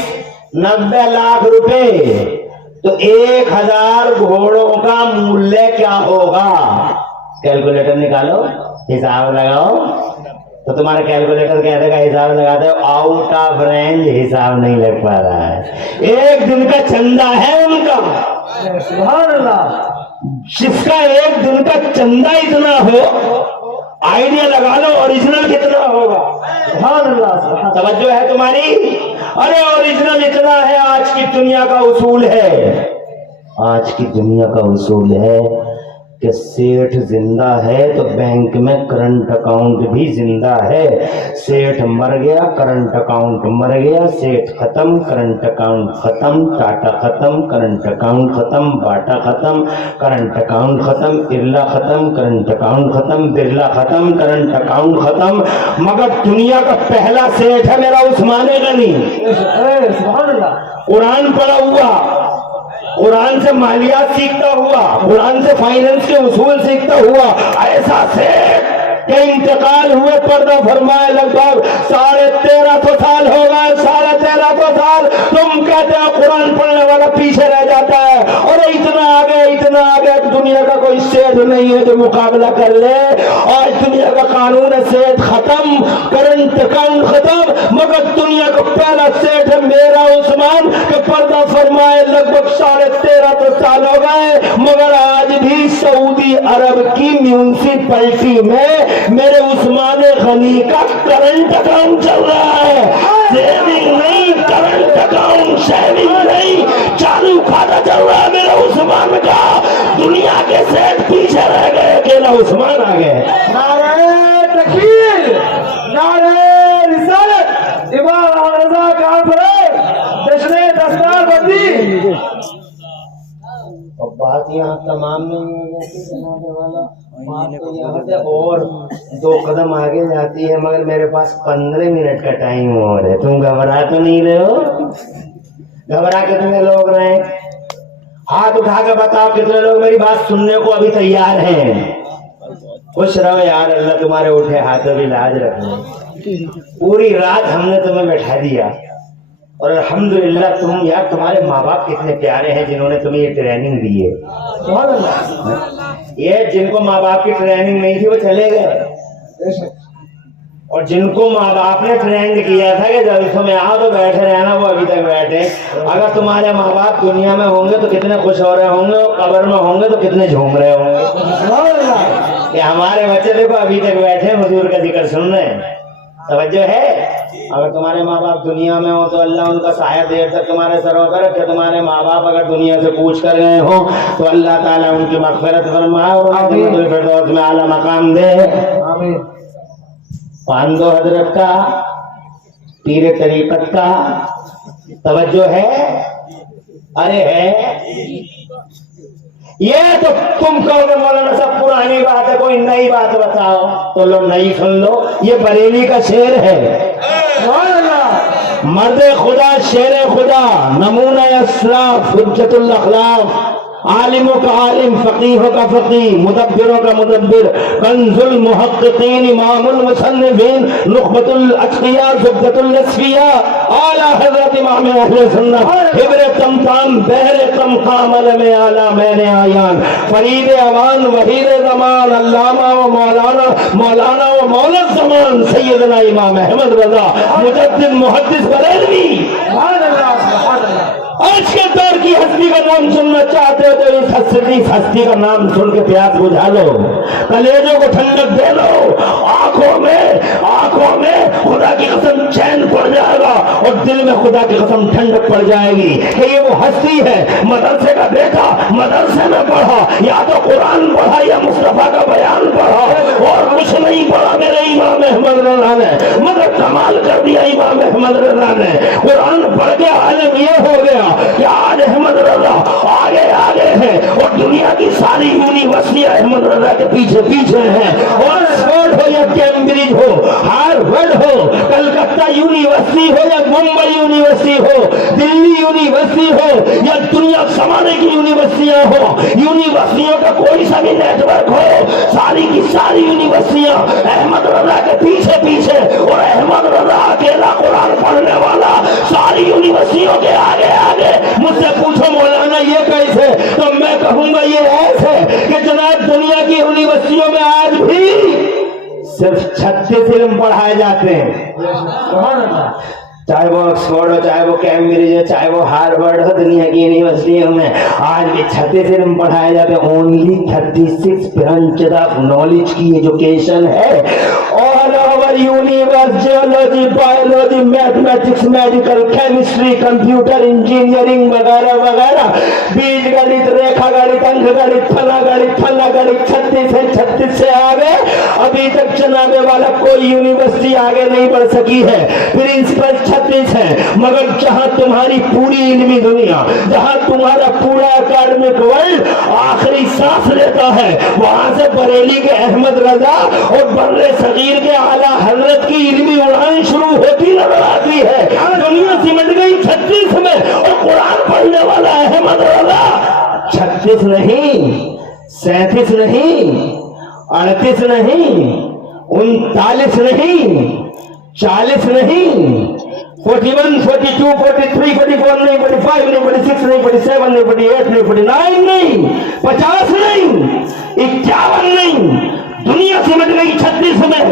90 लाख रुपए तो 1000 घोड़ों का मूल्य क्या होगा? कैलकुलेटर निकालो, हिसाब लगाओ। तो तुम्हारा कैलकुलेटर कह देगा हिसाब लगाते हो, आउट ऑफ रेंज हिसाब नहीं लग पा रहा है। एक दिन का चंदा है उनका, सुभान अल्लाह। जिसका एक दिन का चंदा इतना हो, आइडिया लगा लो ओरिजिनल कितना होगा। सुभान अल्लाह, तवज्जो है तुम्हारी? अरे ओरिजिनल इतना है, आज की दुनिया का उसूल है, आज की दुनिया का उसूल है कि सेठ जिंदा है तो बैंक में करंट अकाउंट भी जिंदा है। सेठ मर गया, करंट अकाउंट मर गया, सेठ खत्म, करंट अकाउंट खत्म, टाटा खत्म, करंट अकाउंट खत्म, बाटा खत्म, करंट अकाउंट खत्म, इरला खत्म, करंट अकाउंट खत्म, बिरला खत्म, करंट अकाउंट खत्म। मगर दुनिया का पहला सेठ है मेरा उस्मान गनी। कुरान पढ़ा हुआ, कुरान से मालियात सीखता हुआ, कुरान से फाइनेंस के उसूल सीखता हुआ, ऐसा सेठ के इंतकाल हुए पर्दा फरमाए लगभग 1350 साल हो गए। 1350 साल तुम कहते हो कुरान पढ़ने वाला पीछे रह जाता है, और इतना आगे दुनिया का कोई सेठ नहीं है जो मुकाबला कर ले। आज दुनिया का कानून है, सेठ खत्म, करंट अकाउंट खत्म, मगर दुनिया का पहला सेठ है मेरा उस्मान के पर्दा फरमाए लगभग 1350 साल हो गए। मगर आज भी सऊदी अरब की म्यूनिसिपैलिटी में मेरे उस्मान गनी का करंट अकाउंट चल रहा है। सेविंग नहीं, करंट अकाउंट, सेविंग नहीं, चालू खाता चल रहा है मेरे उस्मान का। दुनिया के सेठ पीछे रह गए, अकेला उस्मान आ गए। नारे तकबीर, नारे रिसालत, इमाम रज़ा कॉन्फ्रेंस, जश्न दस्तार बंदी। और बात यहाँ तमाम नहीं हो जाती जनाबे वाला, बात तो यहाँ से और 2 कदम आगे जाती है, मगर मेरे पास 15 मिनट का टाइम और है। तुम घबरा तो नहीं रहे हो? घबरा कितने लोग रहे? हाथ उठा के बताओ कितने लोग मेरी बात सुनने को अभी तैयार हैं? खुश रहो यार, अल्लाह तुम्हारे उठे हाथों की लाज रखे। पूरी रात हमने तुम्हें बैठा दिया और अल्हम्दुलिल्लाह तुम यार, तुम्हारे माँ बाप कितने प्यारे हैं जिन्होंने तुम्हें ये ट्रेनिंग दी है। ये जिनको माँ बाप की ट्रेनिंग नहीं थी वो चले गए, और जिनको माँ बाप ने ट्रेंड किया था कि जलसों में आओ तो बैठे रहना, वो अभी तक बैठे। अगर तुम्हारे माँ बाप दुनिया में होंगे तो कितने खुश हो रहे होंगे, और कब्र में होंगे तो कितने झूम रहे होंगे कि हमारे बच्चे देखो अभी तक बैठे हुजूर का जिक्र सुन रहे हैं। तवज्जो है? अगर तुम्हारे माँ बाप दुनिया में हो तो अल्लाह उनका साया देर तक तुम्हारे सरों पर रखे। तुम्हारे माँ बाप अगर दुनिया से पूछ कर गए हो तो अल्लाह ताला उनकी मग़फ़िरत फरमाए और जन्नतुल फिरदौस में आला मकाम दे। आमीन। पांदो हजरत का, पीर तरीकत का, तवज्जो है? अरे है। ये तो तुम कहोगे मौलाना सब पुरानी बात है, कोई नई बात बताओ, तो लो नई सुन लो। ये बरेली का शेर है, मर्द खुदा, शेर खुदा, नमूना अस्लाफ, हुज्जतुल अखलाफ, आलिमों का आलिम, फकीहों का फकीह, मुदब्बिरों का मुदब्बिर, कंजुल मुहक्किकीन, इमामुल मुसन्निफीन, नुखबतुल अत्किया, ज़ुब्दतुल असफिया, आला हज़रत इमाम अहले सुन्नह, हिब्र तमताम, बहरे तमकाम, अलम आला मैंने आयान, फरीद अवान, वहीद ज़मान, अल्लामा व मौलाना, मौलाना व मौला ज़मान, सैयदना इमाम अहमद रज़ा, मुजद्दिद मुहद्दिस बरेलवी। आज के दौर की हस्ती का नाम सुनना चाहते हो तो इस हस्ती का नाम सुन के प्यास बुझा लो, कलेजों को ठंडक दे लो, आंखों में खुदा की कसम चैन पड़ जाएगा और दिल में खुदा की कसम ठंडक पड़ जाएगी कि ये वो हस्ती है। मदरसे का बेटा मदरसे में पढ़ा, या तो कुरान पढ़ा या मुस्तफा का बयान पढ़ा, और कुछ नहीं पढ़ा मेरे इमाम अहमद रज़ा ने, मगर कमाल कर दिया इमाम अहमद रज़ा ने। कुरान पढ़ के आलिम ये हो गया कि आज अहमद रज़ा आगे है और दुनिया की सारी यूनिवर्सिटियां अहमद रज़ा के पीछे हैं। ऑक्सफोर्ड हो या कैम्ब्रिज हो, हार्वर्ड हो, कलकत्ता यूनिवर्सिटी हो या मुंबई यूनिवर्सिटी हो, दिल्ली यूनिवर्सिटी हो या दुनिया जमाने की यूनिवर्सिटियां हो, यूनिवर्सिटियों का कोई सा भी नेटवर्क हो, सारी की सारी यूनिवर्सिटियां अहमद रज़ा के पीछे और अहमद रज़ा अकेला कुरान पढ़ने वाला सारी यूनिवर्सिटियों के आगे। मुझसे पूछो मौलाना ये कैसे, तो मैं कहूंगा ये ऐसे कि जनाब दुनिया की यूनिवर्सिटियों में आज भी सिर्फ 36 इल्म पढ़ाए जाते हैं। चाहे वो ऑक्सफोर्ड हो, चाहे वो कैम्ब्रिज हो, चाहे वो हार्वर्ड हो, दुनिया की यूनिवर्सिटियों में आज भी 36 इल्म पढ़ाए जाते हैं। ओनली 36 ब्रांच ऑफ नॉलेज की एजुकेशन है। All over universe, geology, biology, mathematics, medical, chemistry, computer engineering वगैरह, बीज गणित, रेखा गणित, अंक गणित, फला गणित 36 से आगे अभी तक चलाने वाला कोई यूनिवर्सिटी आगे नहीं बढ़ सकी है। प्रिंसिपल 36 है, मगर जहां तुम्हारी पूरी इल्मी दुनिया, जहां तुम्हारा पूरा एकेडमिक वर्ल्ड आखिरी सांस लेता है, वहां से बरेली के अहमद रज़ा और बर्रे सगीर के आला हजरत की इल्मी उड़ान शुरू होती नजर आती है। दुनिया सिमट गई 36 में और कुरान पढ़ने वाला अहमद रज़ा 36 नहीं, 37 नहीं, 38 नहीं, 39 नहीं, 40 नहीं, 41, 42, 43, 44 नहीं, 45 नहीं, 46 नहीं, 47 नहीं, 48 नहीं, 49 नहीं, 50 नहीं, 51 नहीं, दुनिया सिमट गई 36 में।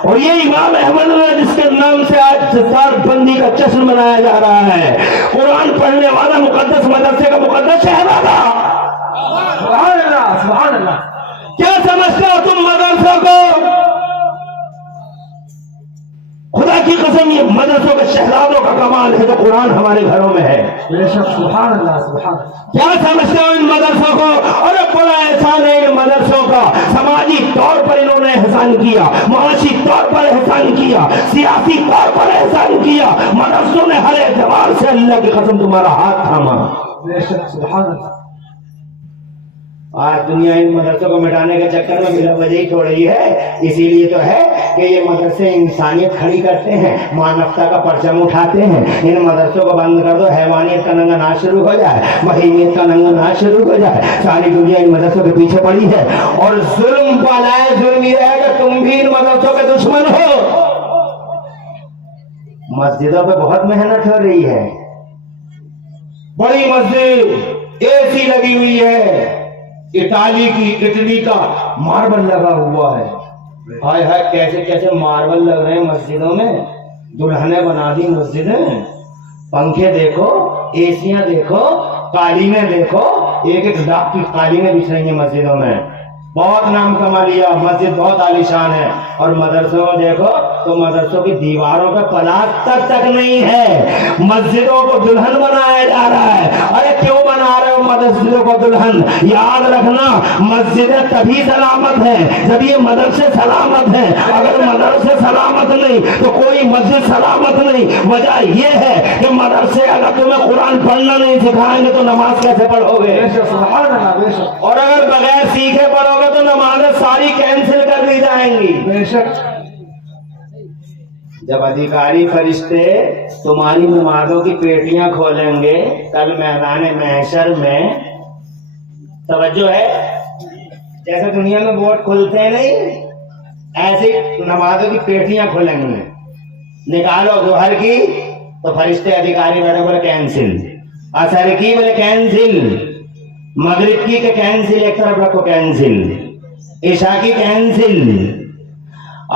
और ये इमाम अहमद रज़ा जिसके नाम से आज सितार बंदी का जश्न मनाया जा रहा है, कुरान पढ़ने वाला मुकद्दस मदरसे का मुकद्दस शहजादा। सुभान अल्लाह, सुभान अल्लाह। क्या समझते हो तुम मदरसों को? खुदा की कसम ये मदरसों के शहजादों का कमाल है जो कुरान हमारे घरों में है। सुभान अल्लाह, सुभान। क्या समझते हो इन मदरसों को? और बड़ा एहसान है इन मदरसों का। समाजी तौर पर इन्होंने एहसान किया, माशी तौर पर एहसान किया, सियासी तौर पर एहसान किया। मदरसों ने हर एतबार से अल्लाह की कसम तुम्हारा हाथ थामा। सुभान अल्लाह। आज दुनिया इन मदरसों को मिटाने के चक्कर में बिला वजह ही छोड़ रही है। इसीलिए तो है कि ये मदरसे इंसानियत खड़ी करते हैं, मानवता का परचम उठाते हैं। इन मदरसों को बंद कर दो, हैवानियत का नंगा नाच शुरू हो जाए, बहीमियत का नंगा नाच शुरू हो जाए। सारी दुनिया इन मदरसों के पीछे पड़ी है और जुल्म पालाए जुल्म ये है कि तुम भी इन मदरसों के दुश्मन हो। मस्जिदों पे बहुत मेहनत हो रही है। बड़ी मस्जिद एसी लगी हुई है, इटली का मार्बल लगा हुआ है। हाय हाय कैसे कैसे मार्बल लग रहे हैं मस्जिदों में, दुल्हने बना दी मस्जिदें। पंखे देखो, एसियां देखो, कालीने देखो, एक लाख की कालीने बिछ रही हैं मस्जिदों में। बहुत नाम कमा लिया, मस्जिद बहुत आलीशान है। और मदरसों को देखो तो मदरसों की दीवारों पर प्लास्टर तक नहीं है। मस्जिदों को दुल्हन बनाया जा रहा है। अरे क्यों बना रहे हो मस्जिदों को दुल्हन? याद रखना, मस्जिदें तभी सलामत है जब ये मदरसे सलामत हैं। अगर मदरसे सलामत नहीं तो कोई मस्जिद सलामत नहीं। वजह ये है कि मदरसे अगर तुम्हें कुरान पढ़ना नहीं सिखाएंगे तो नमाज कैसे पढ़ोगे? और अगर बगैर सीखे पढ़ोगे तो नमाजें सारी कैंसिल कर दी जाएंगी। जब अधिकारी फरिश्ते तुम्हारी नमाजों की पेटियां खोलेंगे कल मैदान महशर में, توجہ ہے؟ جیسے دنیا میں ووٹ کھلتے ہیں نہیں، ایسی نمازوں کی پیٹیاں کھلیں گی. نکالو ظہر کی تو فرشتے ادھیکاری بیٹھے بولے کینسل، اثر کی بولے کینسل، مغرب کی کہ کینسل، ایک طرف رکھو کینسل، عشاء کی کینسل.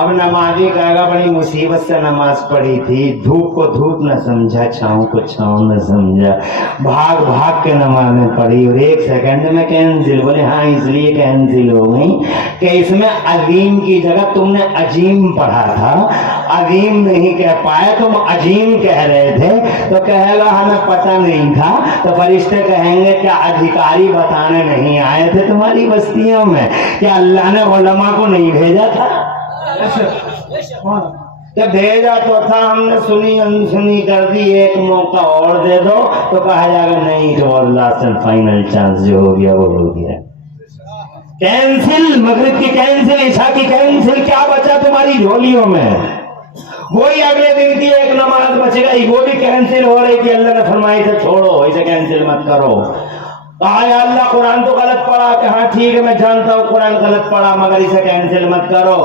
اب نمازی کہے گا بڑی مصیبت سے نماز پڑھی تھی، دھوپ کو دھوپ نہ سمجھا، چھاؤں کو چھاؤں نہ سمجھا، بھاگ بھاگ کے نمازیں پڑھی اور ایک سیکنڈ میں کینسل. بولے ہاں اس لیے کینسل ہو گئی کہ اس میں عظیم کی جگہ تم نے عجیم پڑھا تھا، عظیم نہیں کہہ پائے، تم عجیم کہہ رہے تھے. تو کہے گا ہمیں پتہ نہیں تھا. تو فرشتے کہیں گے کیا ادھیکاری بتانے نہیں آئے تھے تمہاری بستیوں میں؟ کیا اللہ نے علماء کو نہیں بھیجا تھا؟ کہ بھیجا تو تھا، ہم نے سنی انسنی کر دی، ایک موقع اور دے دو. تو کہا جائے گا نہیں، تو لاسٹ اینڈ فائنل چانس جو ہو گیا وہ ہو گیا. کینسل، مغرب کی کینسل، عشاء کی کینسل، کیا بچا تمہاری جھولیوں میں؟ وہی اگلے دن کی ایک نماز بچ گئی، وہ بھی کینسل ہو رہی تھی. اللہ نے فرمایا اسے چھوڑو، اسے کینسل مت کرو. کہا یا اللہ قرآن تو غلط پڑھا. کہ ہاں ٹھیک ہے میں جانتا ہوں قرآن غلط پڑھا، مگر اسے کینسل مت کرو.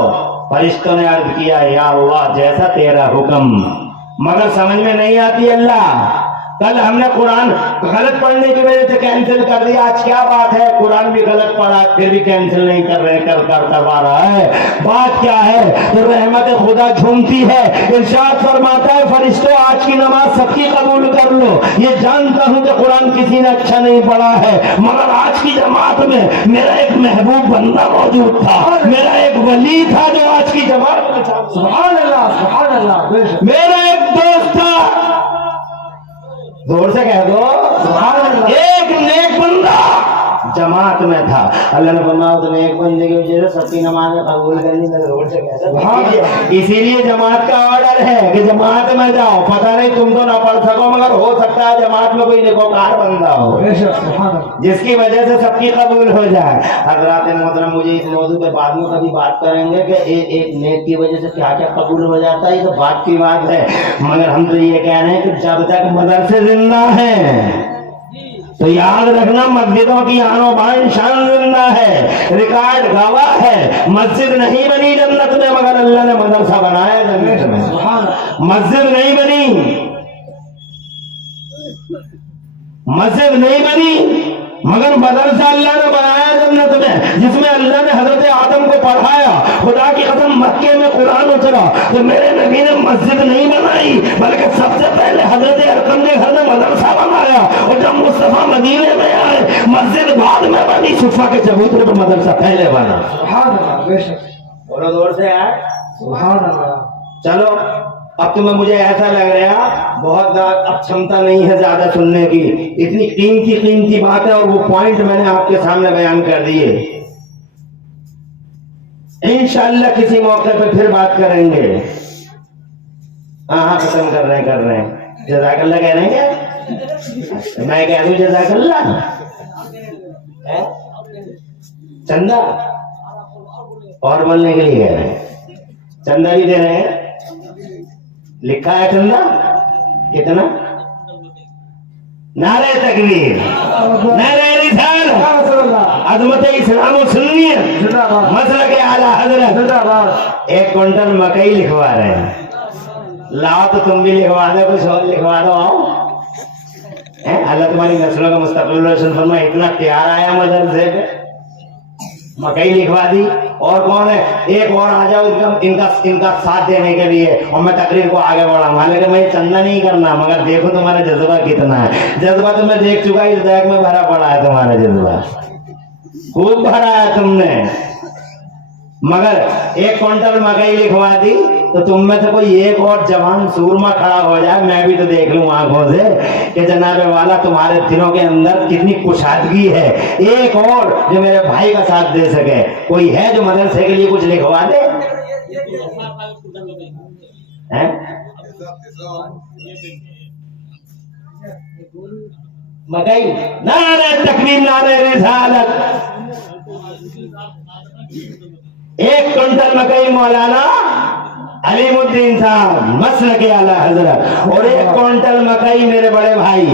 فرشتوں نے عرض کیا یا اللہ جیسا تیرا حکم، مگر سمجھ میں نہیں آتی اللہ. کل ہم نے قرآن غلط پڑھنے کی وجہ سے کینسل کر دیا، آج کیا بات ہے؟ قرآن بھی غلط پڑھا پھر بھی کینسل نہیں کر رہے، کروا رہا ہے. بات کیا ہے؟ تو رحمت خدا جھومتی ہے. ارشاد فرماتا ہے فرشتوں آج کی نماز سب کی قبول کر لو. یہ جانتا ہوں کہ قرآن کسی نے اچھا نہیں پڑھا ہے، مگر آج کی جماعت میں میرا ایک محبوب بندہ موجود تھا، میرا ایک ولی تھا جو آج کی جماعت میں تھا. سبحان اللہ سبحان اللہ. میرا ایک دوست تھا، زور سے کہہ دو سبحان اللہ. ایک نیک بندہ جماعت میں تھا. اللہ نے فرمایا تو نیک بندے کی وجہ سے سب کی نمازیں قبول کرنی. میں زور سے کہہ دو اسی لیے جماعت کا آرڈر ہے کہ جماعت میں جاؤ. پتہ نہیں تم تو نہ پڑھ سکو، مگر ہو سکتا ہے جماعت میں کوئی نیکوکار بندہ ہو جس کی وجہ سے سب کی قبول ہو جائے. حضرات محترم مجھے اس موضوع پہ بعد میں کبھی بات کریں گے کہ ایک نیک کی وجہ سے کیا کیا قبول ہو جاتا ہے، یہ تو بات کی بات ہے. مگر ہم تو یہ کہہ رہے ہیں کہ جب تک مدرسے زندہ ہیں تو یاد رکھنا مسجدوں کی آن و بان شان زندہ ہے، ریکارڈ گواہ ہے. مسجد نہیں بنی جنت میں مگر اللہ نے مدرسہ بنایا جنت میں. مسجد نہیں بنی، مسجد نہیں بنی مگر مدرسہ اللہ نے بنایا جنت میں، جس میں اللہ نے حضرت آدم کو پڑھایا. خدا کی قسم مکے میں قرآن اترا تو میرے نبی نے مسجد نہیں بنائی بلکہ سب سے پہلے حضرت ارقم کے گھر میں مدرسہ بنایا. اور جب مصطفیٰ مدینے میں آئے مسجد بعد میں بنی، صفا کے چبوترے پر مدرسہ پہلے بنا. سبحان اللہ. بے شک. بولو زور سے یار سبحان اللہ. چلو اب تمہیں مجھے ایسا لگ رہا بہت زیادہ اب چھمتا نہیں ہے زیادہ سننے کی، اتنی قیمتی بات ہے اور وہ پوائنٹ میں نے آپ کے سامنے بیان کر دیے. انشاءاللہ کسی موقع پہ پھر بات کریں گے. ہاں ختم کر رہے ہیں. جزاک اللہ کہہ رہے ہیں، میں کہہ دوں جزاک اللہ. چندہ اور بولنے کے لیے کہہ رہے ہیں، چندہ بھی دے رہے ہیں. لکھا ہے چندہ کتنا؟ نعرہ تکبیر، نعرہ رسالت، عظمت اسلام و سنیت، مسلک اعلیٰ حضرت. 1 کوئنٹل مکئی لکھوا رہے ہیں. لاؤ تو تم بھی لکھوا دو، کچھ اور لکھوا دو. آؤ اللہ تمہاری نسلوں کا مستقبل روشن فرمائے. اتنا پیار آیا مدرسے پہ، مکئی لکھوا دی. اور کون ہے؟ ایک اور آ جاؤ ان کا ساتھ دینے کے لیے اور میں تقریر کو آگے بڑھاؤں. حالانکہ میں چندہ نہیں کرنا مگر دیکھو تمہارا جذبہ کتنا ہے. جذبہ تو میں دیکھ چکا، اس بیگ میں بھرا پڑا ہے تمہارا جذبہ، خوب بھرا ہے تم نے. مگر 1 کوئنٹل مکئی لکھوا دی تو تم میں سے کوئی ایک اور جوان سورما کھڑا ہو جائے، میں بھی تو دیکھ لوں آنکھوں سے کہ جناب والا تمہارے دلوں کے اندر کتنی کشادگی ہے. ایک اور جو میرے بھائی کا ساتھ دے سکے کوئی ہے جو مدرسے کے لیے کچھ لکھوا دے؟ مکئی، نعرہ تکبیر، نعرہ رسالت. 1 کوئنٹل مکئی مولانا علیم الدین صاحب مسلک اعلیٰ حضرت، اور 1 کوئنٹل مکئی میرے بڑے بھائی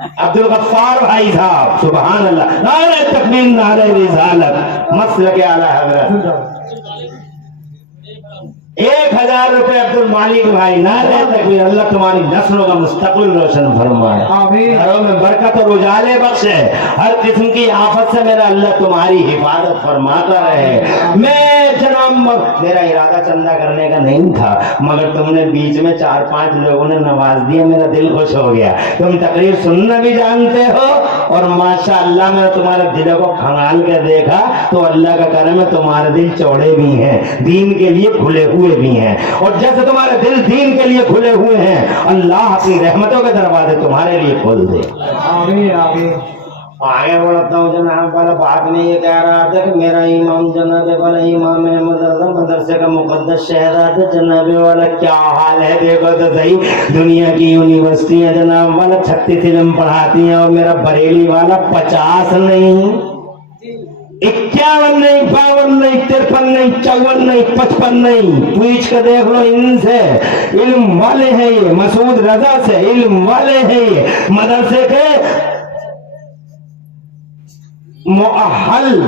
عبد الغفار بھائی صاحب سبحان اللہ، نعرہ تکبیر نعرہ رسالت، مسلک اعلی حضرت 1000 روپے عبد المالک بھائی، نعرہ تکبیر، اللہ تمہاری نسلوں کا مستقبل روشن فرمائے، گھروں میں برکت اور اجالے بخشے، ہر قسم کی آفت سے میرا اللہ تمہاری حفاظت فرماتا رہے۔ میں جناب میرا ارادہ چندہ کرنے کا نہیں تھا، مگر تم نے بیچ میں 4-5 لوگوں نے نواز دیا، میرا دل خوش ہو گیا۔ تم تقریر سننا بھی جانتے ہو اور ماشاءاللہ میں تمہارے دلوں کو کھنگال کے دیکھا تو اللہ کا کرم ہے تمہارے دل چوڑے بھی ہیں، دین کے لیے کھلے ہوئے بھی ہیں، اور جیسے تمہارے دل دین کے لیے کھلے ہوئے ہیں اللہ اپنی رحمتوں کے دروازے تمہارے لیے کھول دے۔ آمین آمین۔ آگے بڑھتا ہوں جناب، والا بات میں یہ کہہ رہا تھا کہ میرا امام جناب والا امام احمد رضا مدرسے کا مقدس شہزادہ جناب والا کیا حال ہے دیکھو تو صحیح، دنیا کی یونیورسٹیاں جناب والا 36 علم پڑھاتی ہیں اور میرا بریلی والا 50 نہیں، 51 نہیں، 52 نہیں، 53 نہیں، 54 نہیں، 55 نہیں، پوچھ کے دیکھ لو ان سے، علم والے ہیں یہ، مسعود رضا سے علم والے ہیں یہ، مدرسے کے مؤہل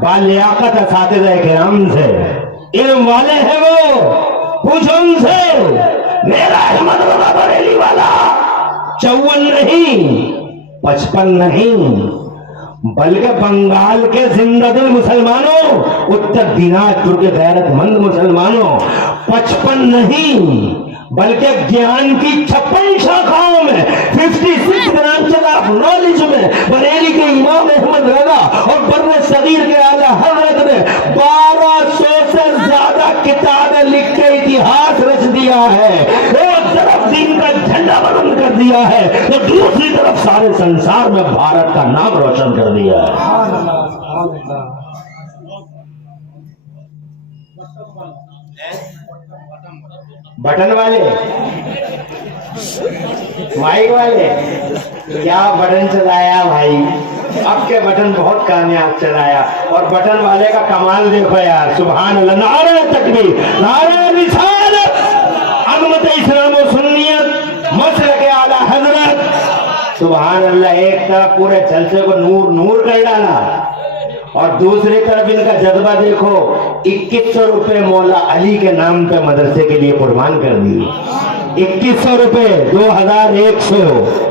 بالیاقت اساتذہ کرام سے علم والے ہیں، وہ پوچھو ان سے۔ میرا احمد رضا بریلی والا 54 نہیں، 55 نہیں، بلکہ بنگال کے زندہ دل مسلمانوں، اتر دیناجپور کے غیرت مند مسلمانوں 55 نہیں بلکہ گیان کی 56 شاخاؤں میں 56 برانچز آف نالج میں بریلی کے امام احمد رضا اور بر صغیر کے اعلیٰ حضرت نے 1200 سے زیادہ کتابیں لکھ کے اتہاس رچ دیا ہے۔ ایک طرف دین کا جھنڈا بلند کر دیا ہے تو دوسری طرف سارے سنسار میں بھارت کا نام روشن کر دیا ہے۔ بٹن والے مائک والے کیا بٹن چلایا بھائی، اب کے بٹن بہت کامیاب چلایا، اور بٹن والے کا کمال دیکھو یار، سبحان اللہ، نعرہ تکبیر، نعرہ رسالت، عظمت اسلام و سنیت، مسلک اعلی حضرت، سبحان اللہ۔ ایک طرف پورے جلسے کو نور نور کر ڈالا اور دوسری طرف ان کا جذبہ دیکھو، 2100 روپے مولا علی کے نام پہ مدرسے کے لیے قربان کر دی، 2100 روپے، 2100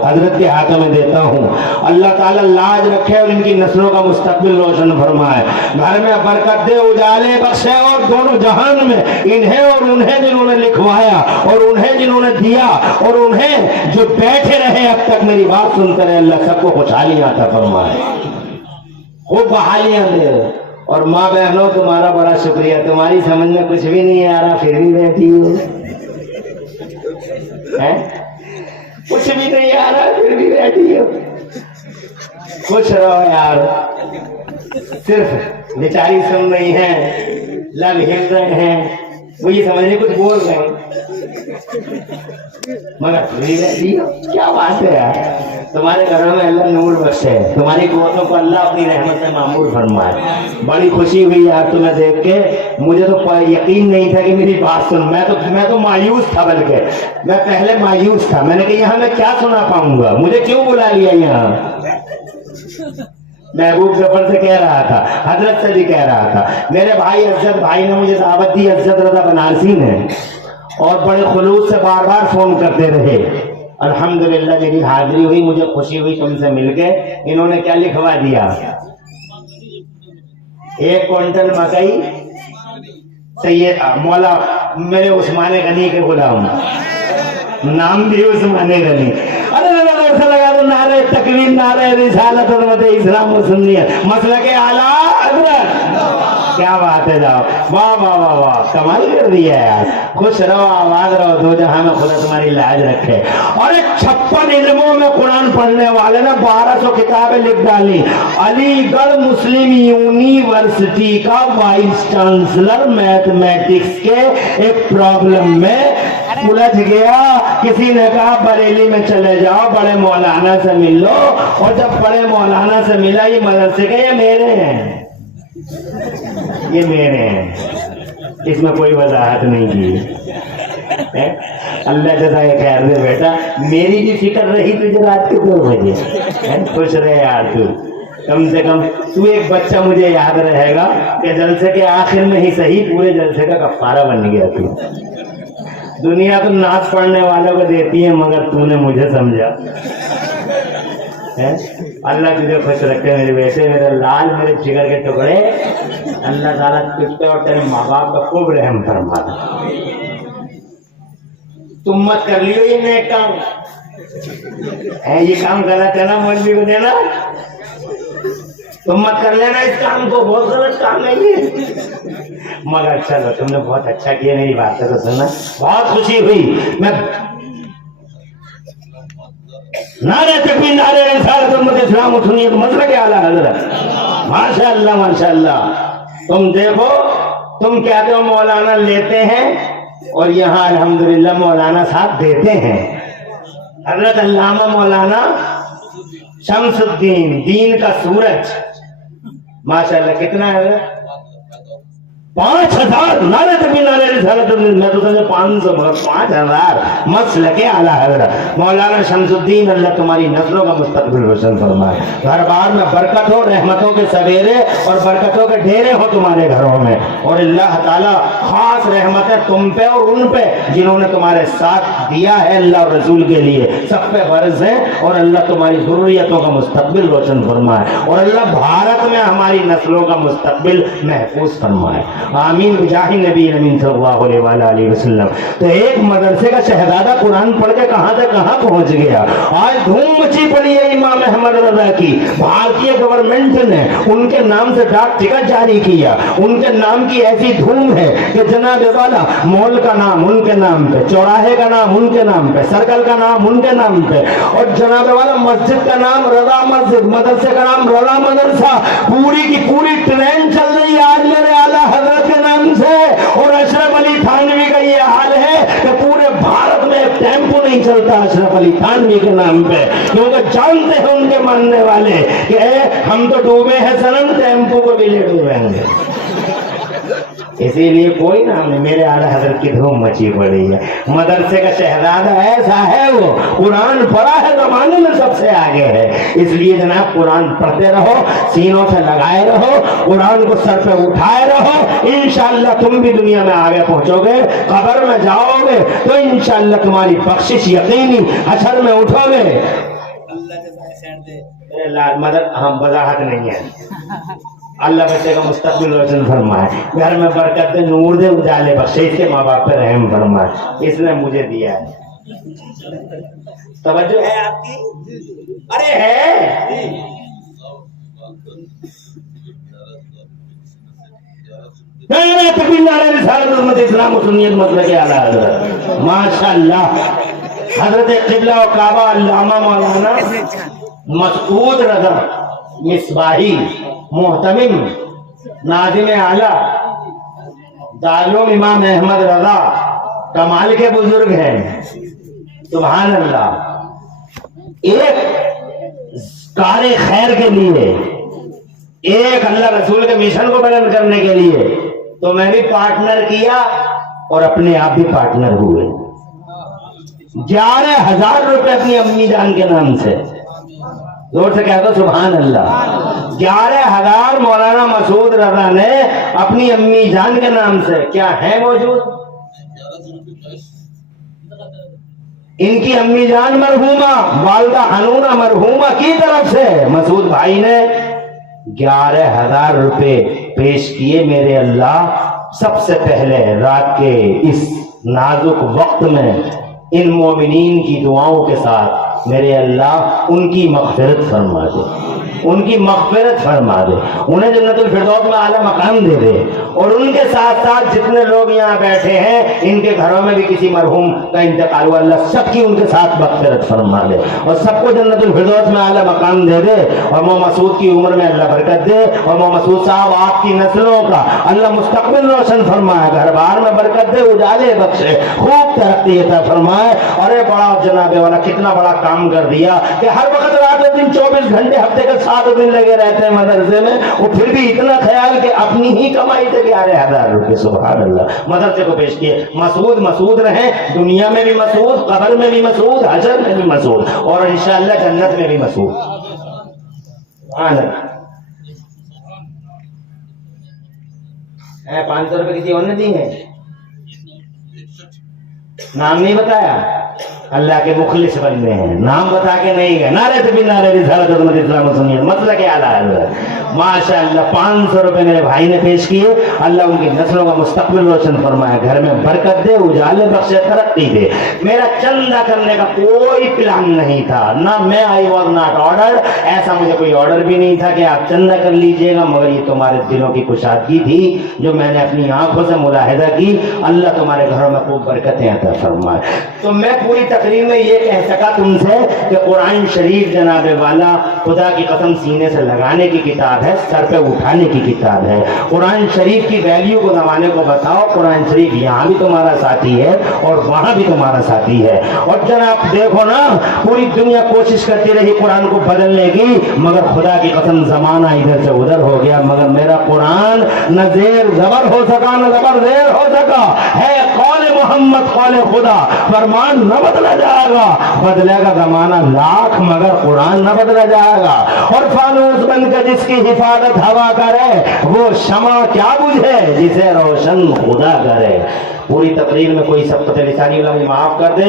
حضرت کے ہاتھوں میں دیتا ہوں۔ اللہ تعالیٰ لاج رکھے اور ان کی نسلوں کا مستقبل روشن فرمائے، گھر میں برکت دے، اجالے بخشے، اور دونوں جہان میں انہیں اور انہیں جنہوں نے لکھوایا اور انہیں جنہوں نے دیا اور انہیں جو بیٹھے رہے اب تک میری بات سنتے رہے، اللہ سب کو خوشحالیاں عطا فرمائے، خوب بحالیاں دے۔ اور ماں بہنوں تمہارا بڑا شکریہ، تمہاری سمجھ میں کچھ بھی نہیں آ رہا پھر بھی بیٹھی ہو، کچھ بھی نہیں آ رہا پھر بھی بیٹھی ہو، خوش رہو یار، صرف بیچاری سن رہی ہیں، لب ہل رہے ہیں، وہ یہ سمجھ رہے کچھ بول رہے ہیں مگر پھر بھی بیٹھی ہو، کیا بات ہے یار۔ تمہارے گھروں میں اللہ نور بخشے، تمہاری قوتوں کو اللہ اپنی رحمت سے معمور فرمائے۔ بڑی خوشی ہوئی یار تمہیں دیکھ کے، مجھے تو یقین نہیں تھا کہ میری بات سن، میں تو مایوس تھا، بلکہ میں پہلے مایوس تھا، میں نے کہا یہاں میں کیا سنا پاؤں گا، مجھے کیوں بلا لیا یہاں۔ محبوب ظفر سے کہہ رہا تھا، حضرت سے بھی کہہ رہا تھا، میرے بھائی عزت بھائی نے مجھے دعوت دی، عزت رضا بنارسی نے، اور بڑے خلوص سے بار بار فون کرتے رہے۔ الحمدللہ میری حاضری ہوئی، مجھے خوشی ہوئی تم سے مل کے۔ انہوں نے کیا لکھوا دیا، 1 کوئنٹل مکئی، سید مولا میرے عثمان غنی کے غلام، نام بھی عثمان غنی۔ ایسا لگا تو نعرہ تکبیر، نعرہ رسالت، حرمت اسلام و سنیت، مسلک اعلیٰ حضرت، کیا بات ہے، جاؤ، واہ واہ واہ واہ، کمال کر دیا یار۔ خوش رہو، آباد رہو، دو جہاں میں خدا تمہاری لاج رکھے۔ اور ایک 56 علموں میں قرآن پڑھنے والے نے 1200 کتابیں لکھ ڈالی۔ علی گڑھ مسلم یونیورسٹی کا وائس چانسلر میتھمیٹکس کے ایک پرابلم میں الجھ گیا، کسی نے کہا بریلی میں چلے جاؤ، بڑے مولانا سے مل لو، اور جب بڑے مولانا سے ملا، یہ مدرسے کے یہ میرے ہیں، یہ میرے ہیں، اس میں کوئی وضاحت نہیں کی۔ اللہ جزائے خیر دے بیٹا، میری بھی فکر رہی تجھے رات کے 2 بجے. خوش رہے یار تو، کم سے کم تو ایک بچہ مجھے یاد رہے گا کہ جلسے کے آخر میں ہی صحیح پورے جلسے کا کفارہ بن گیا تو. دنیا تو ناز پڑھنے والوں کو دیتی ہے مگر تو نے مجھے سمجھا. اللہ تجھے خوش رکھے میرے بیٹے، میرے لال، میرے جگر کے ٹکڑے. اللہ تعالیٰ تجھ پہ اور تیرے ماں باپ کا خوب رحم فرما. تم مت کر لیو یہ نیک کام، یہ کام غلط ہے نا مولوی کو دینا. تم مت کر لینا اس کام کو، بہت غلط کام ہے یہ. مگر چلو تم نے بہت اچھا کیا، میری باتیں تو سننا، بہت خوشی ہوئی. میں نعرہ تکبیر، نعرہ رسالت، امت اسلام و سنیت، مسلک اعلیٰ حضرت. ماشاء اللہ ماشاء اللہ. تم دیکھو، تم کہتے ہو مولانا لیتے ہیں اور یہاں الحمدللہ مولانا صاحب دیتے ہیں. حضرت علامہ مولانا شمس الدین، دین کا سورج، ماشاءاللہ. کتنا ہے؟ 5000. نعرہ تکبیر، نعرہ رسالت، میں تو سمجھے 500 مگر 5000. مسلک اعلیٰ حضرت مولانا شمس الدین، اللہ تمہاری نسلوں کا مستقبل روشن فرمائے. گھر بار میں برکت ہو، رحمتوں کے سویرے اور برکتوں کے ڈھیرے ہو تمہارے گھروں میں. اور اللہ تعالیٰ خاص رحمتیں تم پہ اور ان پہ جنہوں نے تمہارے ساتھ دیا ہے اللہ اور رسول کے لیے، سب پہ فرض ہے. اور اللہ تمہاری ضروریتوں کا مستقبل روشن فرمائے، اور اللہ بھارت میں ہماری نسلوں کا مستقبل محفوظ فرمائے. آمین بجاہ نبی امین صلی اللہ علیہ وآلہ وسلم. تو ایک مدرسے کا شہزادہ قرآن پڑھ کے کہاں سے کہاں پہنچ گیا. آج دھوم مچی پڑی ہے امام احمد رضا کی. بھارتی گورنمنٹ نے ان کے نام سے ڈاک ٹکٹ جاری کیا. ان کے نام کی ایسی دھوم ہے کہ جناب والا مال کا نام ان کے نام پہ، چوراہے کا نام ان کے نام پہ، سرکل کا نام ان کے نام پہ، اور جناب والا مسجد کا نام رضا مسجد، مدرسے کا نام رضا مدرسہ. پوری کی پوری ٹرین چل رہی ہے آج میرے اعلیٰ حضرت کے نام سے. اور اشرف علی تھانوی کا یہ حال ہے کہ پورے بھارت میں ایک ٹیمپو نہیں چلتا اشرف علی تھانوی کے نام پہ، کیونکہ جانتے ہیں ان کے ماننے والے کہ ہم تو ڈوبے ہیں صنم، ٹیمپو کو بھی لے ڈوبیں گے. اسی لیے کوئی نام نہیں. میرے اعلیٰ حضرت کی دھوم مچی پڑی ہے. مدرسے کا شہزادہ ایسا ہے، وہ قرآن پڑھا ہے، زمانے میں سب سے آگے ہے. اس لیے جناب قرآن پڑھتے رہو، سینوں سے لگائے رہو، قرآن کو سر پہ اٹھائے رہو. انشاءاللہ تم بھی دنیا میں آگے پہنچو گے. قبر میں جاؤ گے تو انشاءاللہ تمہاری بخشش یقینی. حشر میں اٹھو گے. مدد ہم وضاحت نہیں ہے. اللہ بچے کا مستقبل روشن فرمائے، گھر میں برکت دے، نور دے، اجالے بخشے. اس کے ماں باپ پہ رحم فرمائے. اس نے مجھے دیا ہے. توجہ ہے آپ کی؟ ارے ہے. نعرہ تکبیر، نعرہ رسالت، امت اسلام و سنیت، مسلک اعلیٰ حضرت. ماشاءاللہ. حضرت قبلہ و کعبہ علامہ مولانا مسعود رضا مصباحی، محتمم، ناظم اعلیٰ، دارالعلوم امام احمد رضا، کمال کے بزرگ ہیں. سبحان اللہ. ایک کار خیر کے لیے، ایک اللہ رسول کے مشن کو بلند کرنے کے لیے تو میں بھی پارٹنر کیا اور اپنے آپ بھی پارٹنر ہوئے. 11,000 روپے اپنی امی جان کے نام سے. زور سے کہہ دو سبحان اللہ. 11,000 مولانا مسعود رضا نے اپنی امی جان کے نام سے. کیا ہے موجود؟ ان کی امی جان مرحومہ والدہ حنونہ مرحومہ کی طرف سے مسعود بھائی نے 11,000 روپے پیش کیے. میرے اللہ سب سے پہلے رات کے اس نازک وقت میں ان مومنین کی دعاؤں کے ساتھ میرے اللہ ان کی مغفرت فرما دے، ان کی مغفرت فرما دے، انہیں جنت الفردوس میں اعلیٰ مقام دے دے. اور ان کے ساتھ ساتھ جتنے لوگ یہاں بیٹھے ہیں ان کے گھروں میں بھی کسی مرحوم کا انتقال ہوا، اللہ سب کی ان کے ساتھ مغفرت فرما دے اور سب کو جنت الفردوس میں اعلیٰ مقام دے دے. اور مو مسعود کی عمر میں اللہ برکت دے. اور مو مسعود صاحب آپ کی نسلوں کا اللہ مستقبل روشن فرمائے، گھر بار میں برکت دے، اجالے بخشے، خوب ترقی عطا فرمائے. ارے بڑا جناب والا کتنا بڑا کام کر دیا کہ ہر وقت رات دن 24 گھنٹے ہفتے کا 7 दिन लगे रहते हैं मदरसे में, वो फिर भी इतना ख्याल कि अपनी ही कमाई से 11,000 रुपए, सुभान अल्लाह, मदरसे को पेश किए। मसूद मसूद रहे, दुनिया में भी मसूद, कब्र में भी मसूद, हशर में भी मसूद, और इंशाअल्लाह जन्नत में भी मसूद। सुभान अल्लाह। 500 रुपए किसी और ने दी है? नाम नहीं बताया, अल्लाह के मुखलिस बंदे हैं, नाम बता के नहीं गए। नारे तकबीर, नारे रिसालत, हुज़ूर इस्लाम व सुन्नियत, मतलब क्या आला है। माशाअल्लाह 500 रुपए मेरे भाई ने पेश किए। अल्लाह उनकी नस्लों का मुस्तकबिल रोशन फरमाए, घर में बरकत दे, उजाले बख्शे, तरक्की दे। मेरा चंदा करने का कोई प्लान नहीं था, ना मैं आई वॉज नॉट ऑर्डर, ऐसा मुझे कोई ऑर्डर भी नहीं था कि आप चंदा कर लीजिएगा, मगर ये तुम्हारे दिलों की कुशादगी थी जो मैंने अपनी आंखों से मुलाहिजा की। अल्लाह तुम्हारे घरों में खूब बरकतें अता फरमाए। तो मैं पूरी तकरीर में ये कह सका तुमसे कि कुरान शरीफ जनाबे वाला खुदा की कसम सीने से लगाने की किताब है, सर पे उठाने की किताब है। कुरान शरीफ की वैल्यू को जमाने को बताओ। कुरान शरीफ यहाँ भी तुम्हारा साथी है और वहां भी तुम्हारा साथी है। और जनाब देखो ना, पूरी दुनिया कोशिश करती रही कुरान को बदलने की, मगर खुदा की कसम जमाना इधर से उधर हो गया, मगर मेरा कुरान न जेर जबर हो सका न जबर जेर हो सका है। कौले मोहम्मद कौले खुदा, फरमान न बदला जाएगा, बदलेगा जमाना लाख मगर कुरान न बदला जाएगा। और फानूस बनकर जिसकी हिफाजत हवा करे, वो शमा क्या बुझे जिसे रोशन खुदा करे। पूरी तकरीर में कोई सब लिसानी वाला माफ कर दे।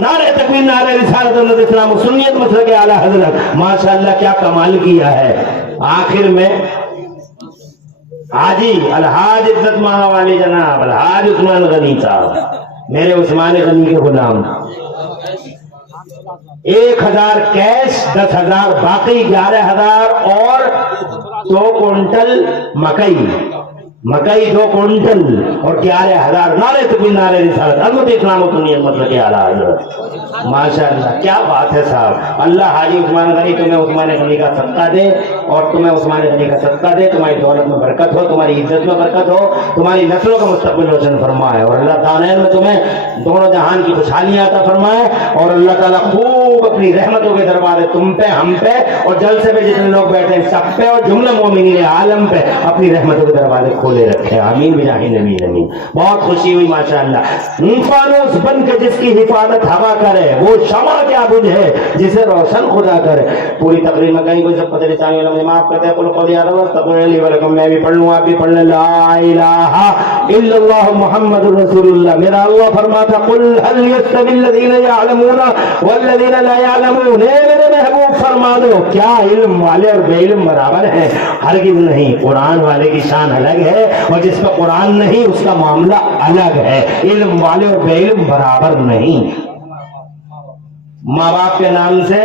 नारे तकबीर, नारे रिसालत, हुज़ूर इस्लाम व सुन्नियत, मसलक आला हज़रत। माशाअल्लाह क्या कमाल किया है। आखिर में हाजी अलहाज इज्जत माना वाली जनाब अलहाज उस्मान गनी साहब, मेरे उस्मान गनी के गुलाम, 1000 कैश, 10,000 बाकी, 11,000 और 2 कुंटल मकई 2 कुंटल और 11,000। नारे तकबीर, नारे रिसालत, अज़मत इस्लाम व सुन्नियत, मतलब के आला हज़रत। माशाअल्लाह क्या बात है साहब। अल्लाह हाजी उस्मान गनी तुम्हें उस्मान गनी का सदका दे, और तुम्हें उस्मान गनी का सदका दे, तुम्हारी दौलत में बरकत हो, तुम्हारी इज्जत में बरकत हो, तुम्हारी नस्लों का मुस्तकबिल रोशन फरमाए, और अल्लाह ताला में तुम्हें दोनों जहान की खुशहालियां अता फरमाए। और अल्लाह ताला खूब अपनी रहमतों के दरवाजे तुम पे, हम पे, और जलसे पे जितने लोग बैठे हैं सब पे, और जुमला मोमिनीन आलम पे अपनी रहमतों के दरवाजे खोले रखे। आमीन बिजाहि नबी नबी। बहुत खुशी हुई माशाअल्लाह। फानूस बन के जिसकी हिफाजत हवा करे, वो शमा क्या बुझे जिसे रोशन खुदा करे। पूरी तकरीर में कहीं कोई सब पता नहीं, माफ करते हैं। मैं भी पढ़ लूँ, आप भी पढ़ लें। ला इलाहा इल्लल्लाह मुहम्मदुर रसूलुल्लाह। मेरा अल्लाह फरमाता, कुल हल यस्तविल लज़ीना यअलमूना वल्लज़ीना ला यअलमून। मेरे महबूब फरमा दो, क्या इल्म वाले और बेइल्म बराबर हैं? हरगिज़ नहीं। कुरान वाले की शान अलग है, और जिस पर कुरान नहीं उसका मामला अलग है। इल्म वाले और बेइल्म बराबर नहीं। माँ बाप के नाम से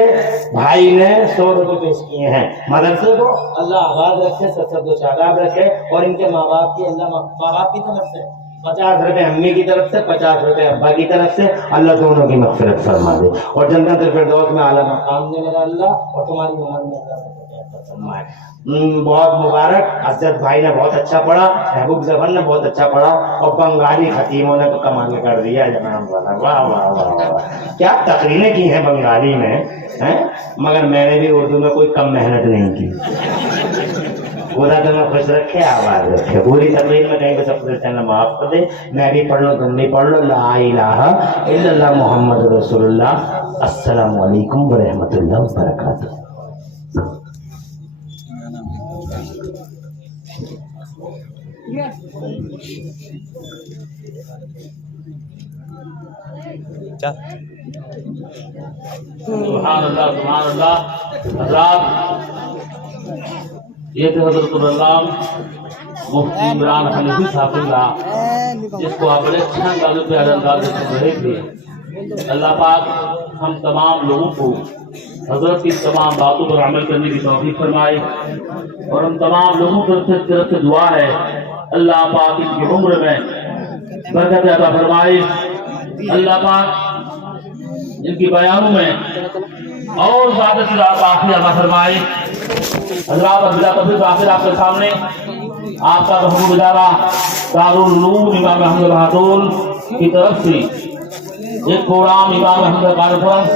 भाई ने 100 रुपए पेश किए हैं मदरसे को। अल्लाह आबाद रखे, सच्चा शादाब रखे, और इनके माँ बाप की, अल्लाह माँ बाप की तरफ से 50 रुपए अम्मी की तरफ से, 50 रुपए अब्बा की तरफ से, अल्लाह दोनों की मग़फ़िरत फरमा दे, और जन्नत फिरदौस में आला मकाम दे मेरा अल्लाह, और तुम्हारी उम्र में फरमाए। बहुत मुबारक। हज़रत भाई ने बहुत अच्छा पढ़ा, महबूब जफर ने बहुत अच्छा पढ़ा, और बंगाली खतीमों ने तो कमाल कर दिया जनाब वाला। वाह वाह वाह वाह, क्या तकरीरें की हैं बंगाली में हैं। मगर मैंने भी उर्दू में कोई कम मेहनत नहीं की। खुदा तुम्हें खुश रखे, आवाज रखे। पूरी तकरीर में कहीं को सबसे चैनल माफ कर दे। मैं भी पढ़ लो, तुम भी पढ़ लो। ला इलाहा इल्लल्लाह मुहम्मद रसूलुल्लाह। अस्सलामु अलैकुम व रहमतुल्लाहि व बरकातुहू। सुभान अल्लाह, सुभान अल्लाह। हज़रात, ये थे हज़रत मुफ्ती इमरान हनीफी साहब, जिसको आप बड़े अच्छे अंदाज़ों पे अंदाज़ से सुन रहे थे। अल्लाह पाक हम तमाम लोगों को हज़रत की तमाम बातों पर अमल करने की तौफीक फरमाए, और हम तमाम लोगों की तरफ से दुआ है अल्लाह पाक इनकी उम्र में बरकत अता फरमाए। अल्लाह पाक इनकी बयानों में और ज्यादा से ज्यादा आखिर अता फरमाए। हज़रात, आखिर आपके सामने आपका बहुत गुजारा दारुल उलूम इमाम अहमद बहादुर की तरफ से एक प्रोग्राम इमाम अहमद कॉन्फ्रेंस